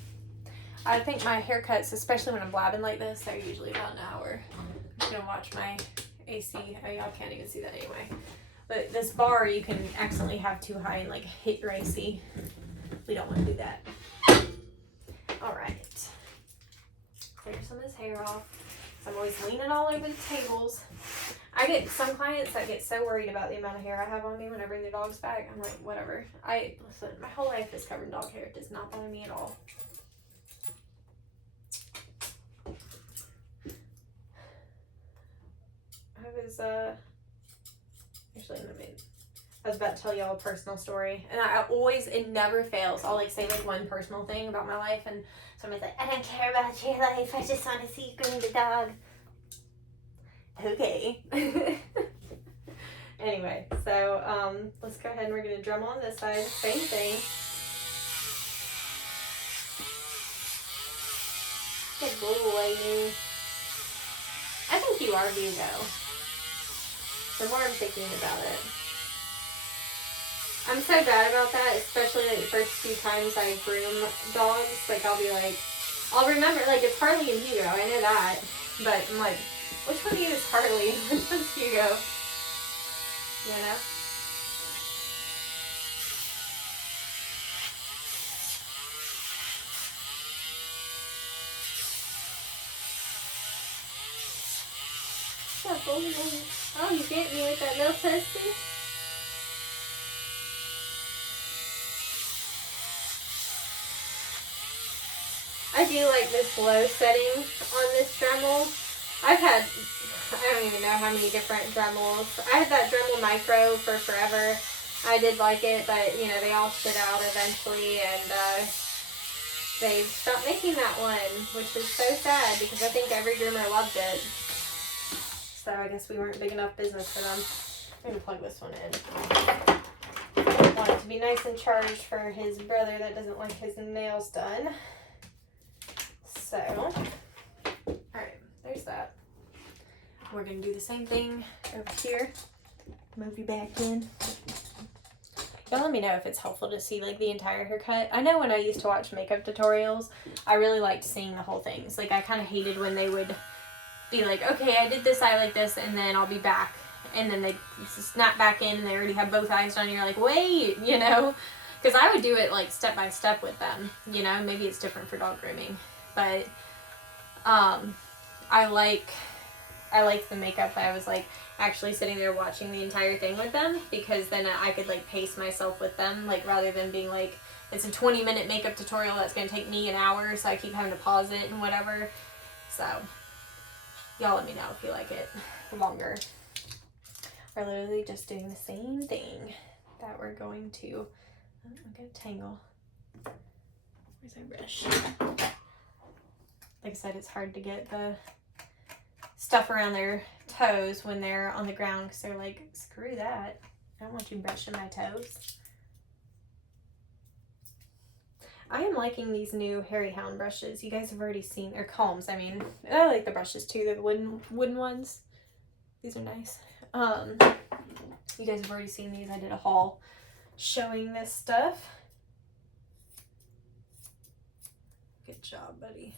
I think my haircuts, especially when I'm blabbing like this, they're usually about an hour. I'm just gonna watch my AC. Oh, y'all can't even see that anyway. But this bar you can accidentally have too high and like hit your AC. We don't want to do that. All right. Clear some of this hair off. So I'm always leaning all over the tables. I get some clients that get so worried about the amount of hair I have on me when I bring the dogs back. I'm like, whatever. Listen, my whole life is covered in dog hair. It does not bother me at all. I was about to tell y'all a personal story, and it never fails. I'll like say like one personal thing about my life, and somebody's like, I don't care about your life, I just want to see you groom the dog. Okay. Anyway, so let's go ahead and we're gonna drum on this side, same thing. Good boy. I think you are Hugo. The more I'm thinking about it. I'm so bad about that, especially like the first few times I groom dogs. Like I'll be like, I'll remember, like it's Harley and Hugo, I know that. But I'm like, which one of you is Harley? Which one's Hugo? You know? Oh, you get me with that little pussy? I do like this low setting on this Dremel. I don't even know how many different Dremels. I had that Dremel Micro for forever. I did like it, but you know, they all shit out eventually, and they stopped making that one, which is so sad because I think every groomer loved it. So I guess we weren't big enough business for them. I'm gonna plug this one in. I want it to be nice and charged for his brother that doesn't like his nails done. So, alright, there's that. We're gonna do the same thing over here. Move you back in. Y'all let me know if it's helpful to see like the entire haircut. I know when I used to watch makeup tutorials, I really liked seeing the whole things. Like I kind of hated when they would be like, okay, I did this eye like this, and then I'll be back. And then they snap back in and they already have both eyes done. And you're like, wait, you know? Because I would do it like step by step with them, you know? Maybe it's different for dog grooming. But I like the makeup. I was like actually sitting there watching the entire thing with them, because then I could like pace myself with them, like rather than being like, it's a 20-minute makeup tutorial that's going to take me an hour, so I keep having to pause it and whatever. So y'all let me know if you like it longer. We're literally just doing the same thing that we're going to, I'm going to tangle. Where's my brush? Like I said, it's hard to get the stuff around their toes when they're on the ground, because they're like, screw that. I don't want you brushing my toes. I am liking these new Hairy Hound brushes. You guys have already seen, or combs, I mean. I like the brushes too, the wooden ones. These are nice. You guys have already seen these. I did a haul showing this stuff. Good job, buddy.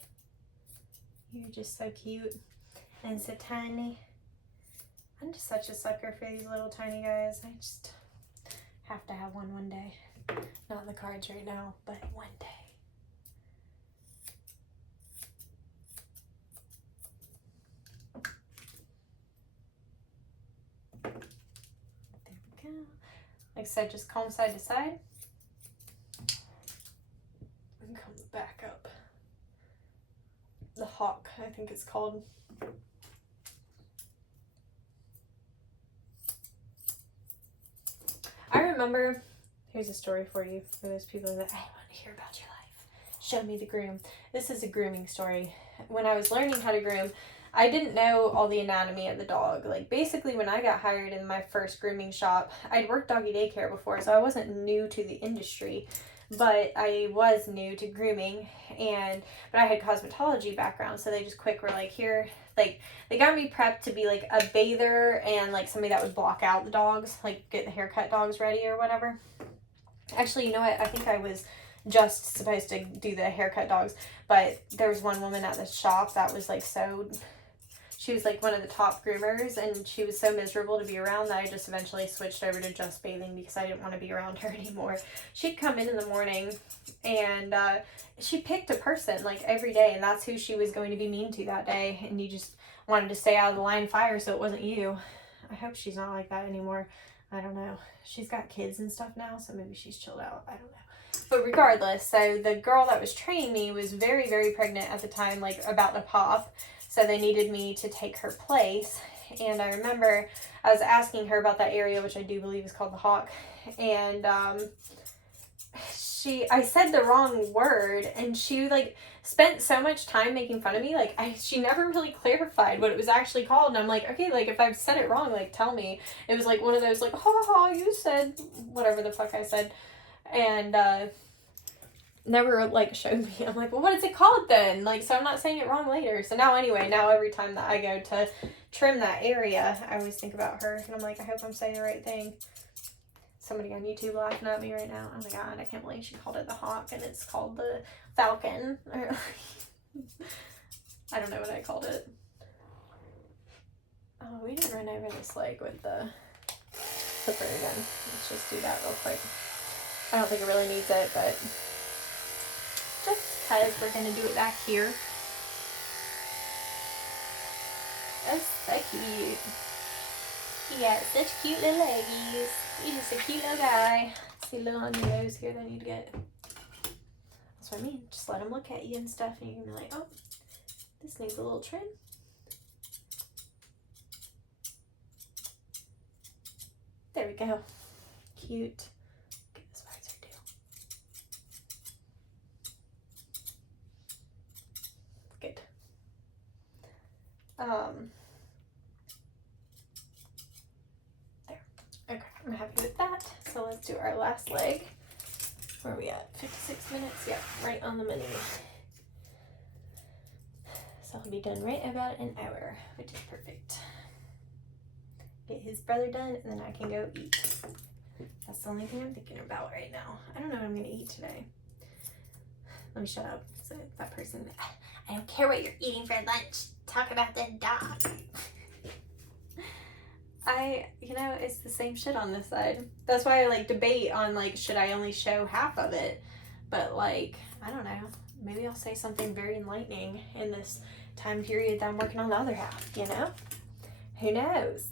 You're just so cute and so tiny. I'm just such a sucker for these little tiny guys. I just have to have one day. Not in the cards right now, but one day. There we go. Like I said, just comb side to side. And comb the back up. The Hawk, I think it's called. I remember, here's a story for you, for those people that, I want to hear about your life. Show me the groom. This is a grooming story. When I was learning how to groom, I didn't know all the anatomy of the dog. Like basically when I got hired in my first grooming shop, I'd worked doggy daycare before, so I wasn't new to the industry. But I was new to grooming, but I had cosmetology background, so they just quick were like, here, like, they got me prepped to be like a bather and like somebody that would block out the dogs, like get the haircut dogs ready or whatever. Actually, you know what, I think I was just supposed to do the haircut dogs, but there was one woman at the shop that was like she was like one of the top groomers, and she was so miserable to be around that I just eventually switched over to just bathing because I didn't want to be around her anymore. She'd come in the morning and she picked a person like every day, and that's who she was going to be mean to that day, and you just wanted to stay out of the line of fire so it wasn't you. I hope she's not like that anymore. I don't know. She's got kids and stuff now, so maybe she's chilled out. I don't know. But regardless, so the girl that was training me was very, very pregnant at the time, like about to pop. So they needed me to take her place. And I remember I was asking her about that area, which I do believe is called the Hawk. And I said the wrong word, and she like spent so much time making fun of me. Like she never really clarified what it was actually called. And I'm like, okay, like if I've said it wrong, like tell me. It was like one of those like, ha ha, you said whatever the fuck I said. And never like showed me. I'm like, well, what is it called then? Like, so I'm not saying it wrong later. So now anyway, now every time that I go to trim that area, I always think about her, and I'm like, I hope I'm saying the right thing. Somebody on YouTube laughing at me right now. Oh my god, I can't believe she called it the Hawk and it's called the Falcon. I don't know what I called it. Oh, we didn't run over this leg with the clipper again. Let's just do that real quick. I don't think it really needs it, but just because we're going to do it back here. That's so cute. You got such cute little leggies. You're just a cute little guy. See a little on your nose here that I need to get. That's what I mean. Just let them look at you and stuff, and you're going to be like, oh, this needs a little trim. There we go. Cute. Get this visor too. Good. There. Okay, I'm happy with that. So let's do our last leg. Where are we at? 56 minutes? Yep, right on the money. So I'll be done right about an hour, which is perfect. Get his brother done, and then I can go eat. That's the only thing I'm thinking about right now. I don't know what I'm gonna eat today. Let me shut up. So that person, I don't care what you're eating for lunch. Talk about the dog. It's the same shit on this side. That's why I like debate on like, should I only show half of it? But like, I don't know. Maybe I'll say something very enlightening in this time period that I'm working on the other half, you know? Who knows?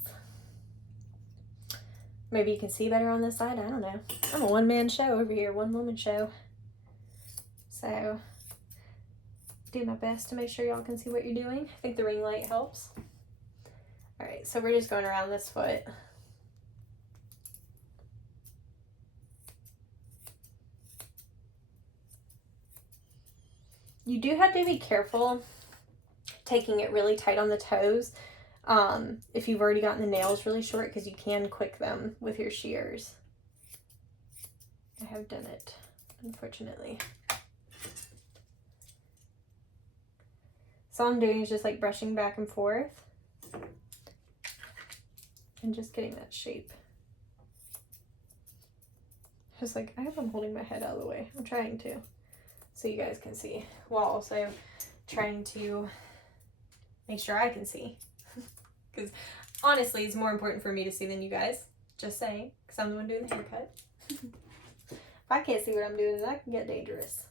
Maybe you can see better on this side. I don't know. I'm a one-man show over here, one-woman show. So, do my best to make sure y'all can see what you're doing. I think the ring light helps. All right, so we're just going around this foot. You do have to be careful taking it really tight on the toes if you've already gotten the nails really short, because you can quick them with your shears. I have done it, unfortunately. So all I'm doing is just like brushing back and forth and just getting that shape. Just like, I hope I'm holding my head out of the way. I'm trying to, so you guys can see, while also trying to make sure I can see. Because honestly, it's more important for me to see than you guys. Just saying, because I'm the one doing the haircut. If I can't see what I'm doing, that can get dangerous.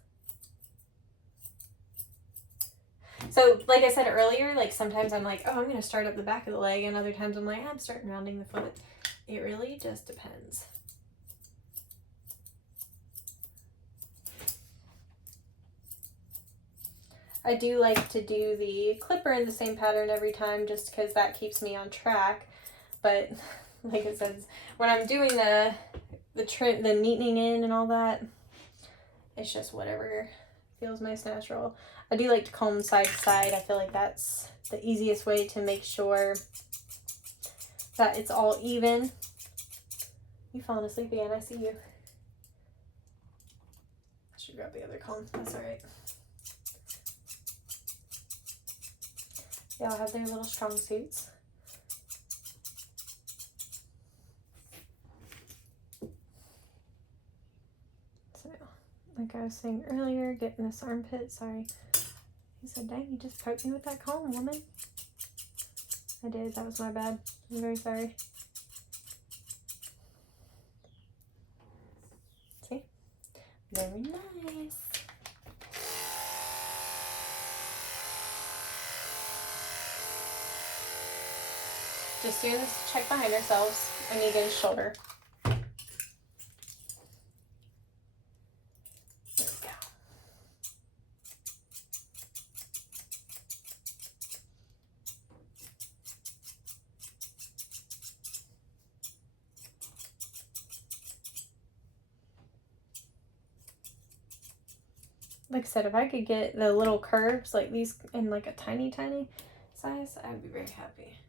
So, like I said earlier, like sometimes I'm like, oh, I'm going to start up the back of the leg, and other times I'm like, I'm starting rounding the foot. It really just depends. I do like to do the clipper in the same pattern every time, just because that keeps me on track. But like I said, when I'm doing the trim, the neatening in and all that, it's just whatever feels most natural. I do like to comb side to side. I feel like that's the easiest way to make sure that it's all even. You falling asleep again? I see you. I should grab the other comb. That's all right. They all have their little strong suits. So, like I was saying earlier, getting this armpit, sorry. He said, dang, you just poked me with that comb, woman. I did, that was my bad. I'm very sorry. See? Very nice. Just doing this to check behind ourselves. I need to get his shoulder. There we go. Like I said, if I could get the little curves like these in like a tiny, tiny size, I'd be very happy.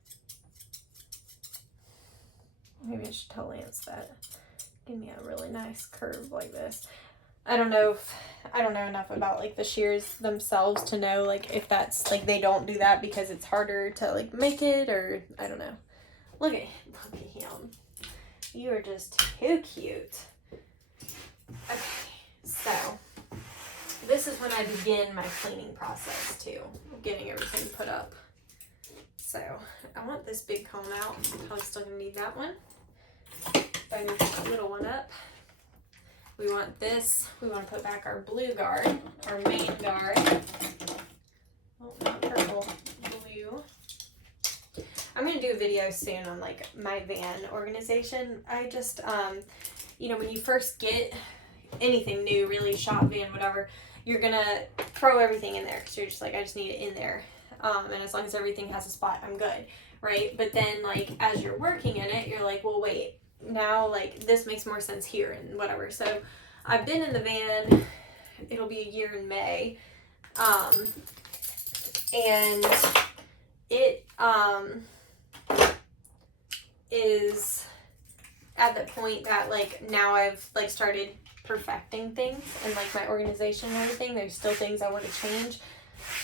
Maybe I should tell Lance that. Give me a really nice curve like this. I don't know enough about like the shears themselves to know like if that's like they don't do that because it's harder to like make it, or I don't know. Look at him. You are just too cute. Okay, so this is when I begin my cleaning process too, getting everything put up. So I want this big comb out. I'm probably still gonna need that one. But I need the little one up. We want this. We want to put back our blue guard, our main guard. Oh, not purple, blue. I'm gonna do a video soon on like my van organization. I just, you know, when you first get anything new, really, shop, van, whatever, you're gonna throw everything in there because you're just like, I just need it in there. And as long as everything has a spot, I'm good, right? But then like as you're working in it, you're like, well, wait, now like this makes more sense here and whatever. So I've been in the van, it'll be a year in May, and it is at the point that like now I've like started perfecting things and like my organization and everything. There's still things I want to change.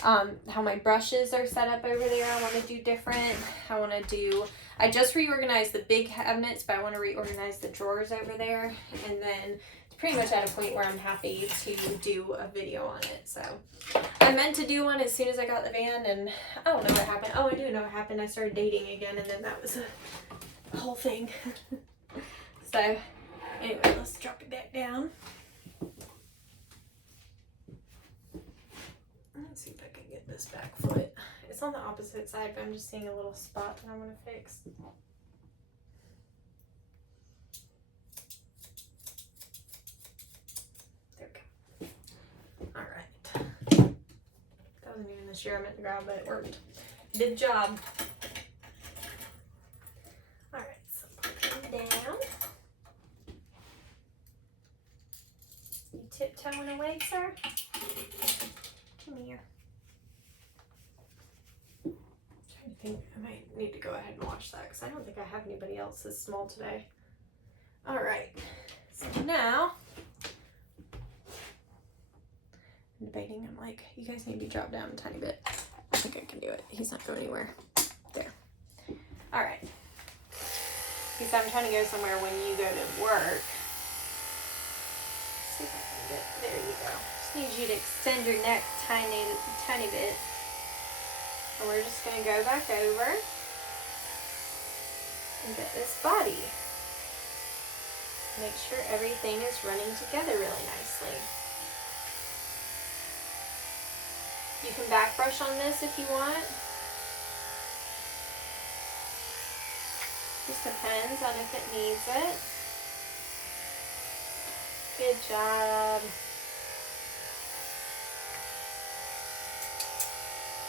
How my brushes are set up over there, I want to do different. I just reorganized the big cabinets, but I want to reorganize the drawers over there. And then it's pretty much at a point where I'm happy to do a video on it. So I meant to do one as soon as I got the van, and I don't know what happened. Oh, I do know what happened. I started dating again, and then that was a whole thing. So anyway, let's drop it back down. Let's see if I can get this back foot. It's on the opposite side, but I'm just seeing a little spot that I want to fix. There we go. Alright. That wasn't even the shear I meant to grab, but it worked. Did the job. Alright, so put them down. You tiptoeing away, sir? Come here. I'm trying to think, I might need to go ahead and watch that because I don't think I have anybody else this small today. Alright, so now I'm debating. I'm like, you guys need to drop down a tiny bit. I think I can do it. He's not going anywhere. There. Alright. Because I'm trying to go somewhere when you go to work. See if I can get, there you go. Just need you to extend your neck tiny bit. And we're just going to go back over and get this body. Make sure everything is running together really nicely. You can back brush on this if you want. Just depends on if it needs it. Good job.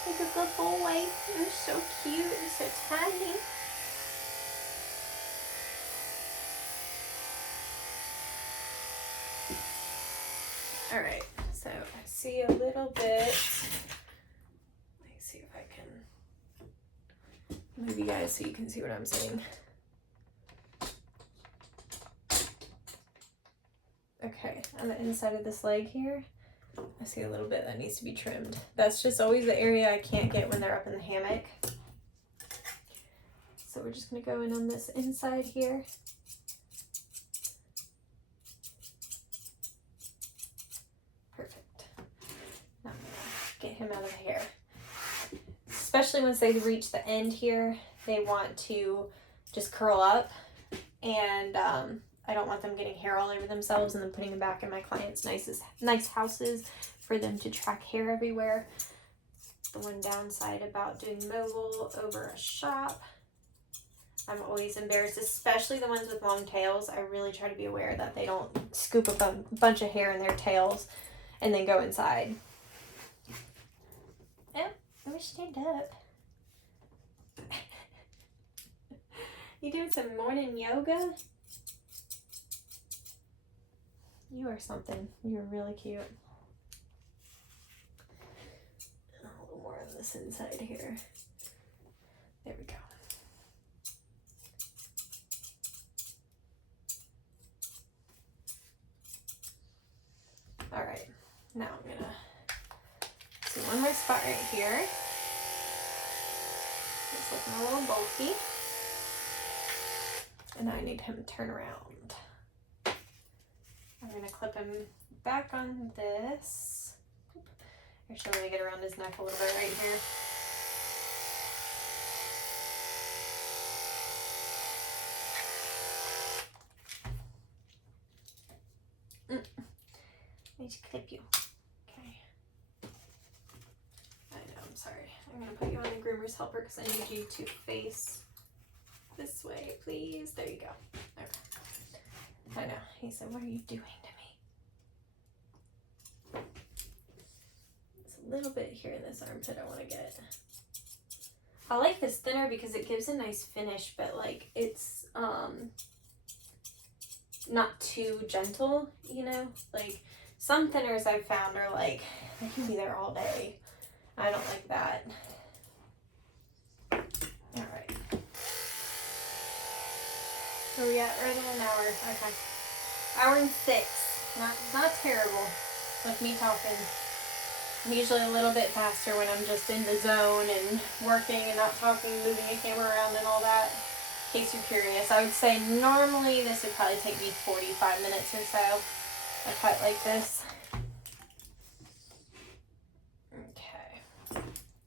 Like a good boy. You're so cute. You're so tiny. Alright, so I see a little bit. Let me see if I can move you guys so you can see what I'm seeing. Okay, on the inside of this leg here, I see a little bit that needs to be trimmed. That's just always the area I can't get when they're up in the hammock. So we're just going to go in on this inside here. Perfect. Now I'm going to get him out of the hair. Especially once they reach the end here, they want to just curl up, and I don't want them getting hair all over themselves and then putting them back in my clients' nice houses for them to track hair everywhere. The one downside about doing mobile over a shop I'm always embarrassed, especially the ones with long tails. I really try to be aware that they don't scoop up a bunch of hair in their tails and then go inside. Oh, let me stand up. You doing some morning yoga? You are something. You're really cute. A little more on this inside here. There we go. All right, now I'm gonna see one more spot right here. It's looking a little bulky. And now I need him to turn around. I'm gonna clip him back on this. Actually, let me get around his neck a little bit right here. I need to clip you. Okay. I know, I'm sorry. I'm gonna put you on the groomer's helper because I need you to face this way, please. There you go. Okay. I know. He said, "What are you doing to me?" It's a little bit here in this armpit I want to get. I like this thinner because it gives a nice finish, but like it's not too gentle, you know? Like some thinners I've found are like, they can be there all day. I don't like that. All right. Where are we at? Right in an hour. Okay. Hour and 6. Not terrible with me talking. I'm usually a little bit faster when I'm just in the zone and working and not talking, moving the camera around and all that. In case you're curious, I would say normally this would probably take me 45 minutes or so. A cut like this. Okay.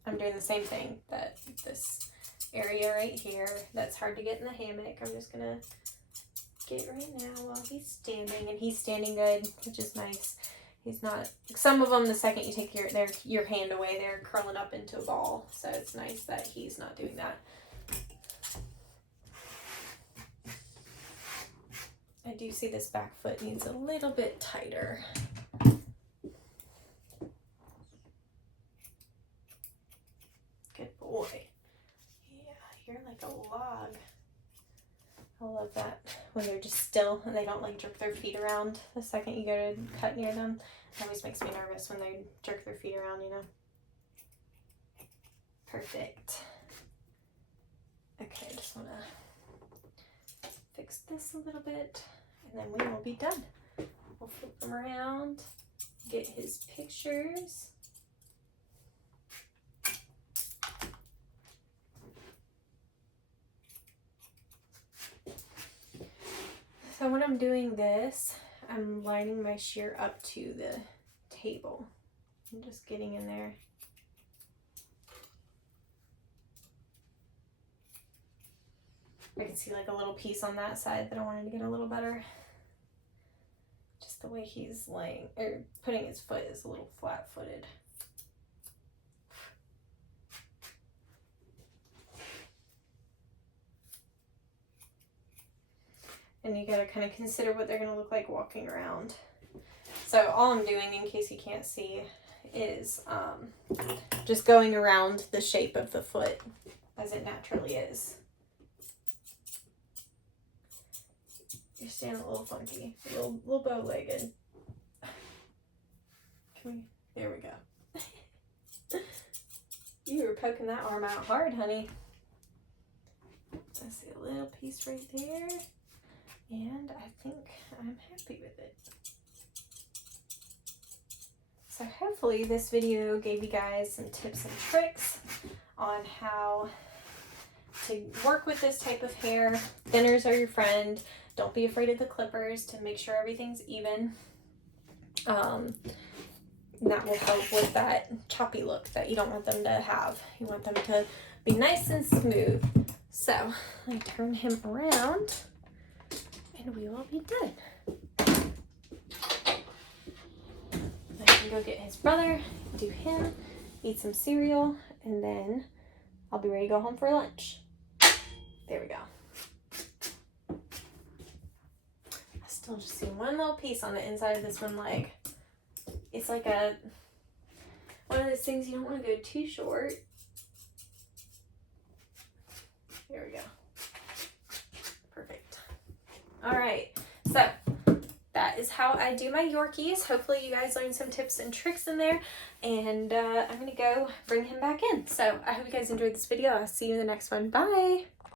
I'm doing the same thing, that this area right here that's hard to get in the hammock. I'm just gonna get right now while he's standing, and he's standing good, which is nice. He's not, some of them, the second you take your hand away, they're curling up into a ball. So it's nice that he's not doing that. I do see this back foot needs a little bit tighter. Good boy. Yeah, you're like a log. I love that when they're just still and they don't like jerk their feet around the second you go to cut near them. It always makes me nervous when they jerk their feet around, you know. Perfect. Okay, I just want to fix this a little bit and then we will be done. We'll flip them around, get his pictures. So when I'm doing this, I'm lining my shear up to the table. I'm just getting in there. I can see like a little piece on that side that I wanted to get a little better. Just the way he's laying, or putting his foot is a little flat-footed. And you gotta kind of consider what they're gonna look like walking around. So all I'm doing, in case you can't see, is just going around the shape of the foot as it naturally is. You're standing a little funky, a little bow-legged. There we go. You were poking that arm out hard, honey. I see a little piece right there. And I think I'm happy with it. So hopefully this video gave you guys some tips and tricks on how to work with this type of hair. Thinners are your friend. Don't be afraid of the clippers to make sure everything's even. That will help with that choppy look that you don't want them to have. You want them to be nice and smooth. So I turn him around. And we will be done. I can go get his brother, do him, eat some cereal, and then I'll be ready to go home for lunch. There we go. still just see one little piece on the inside of this one leg. It's like one of those things you don't want to go too short. There we go. Perfect. All right, so that is how I do my Yorkies. Hopefully you guys learned some tips and tricks in there, and I'm gonna go bring him back in. So I hope you guys enjoyed this video. I'll see you in the next one. Bye.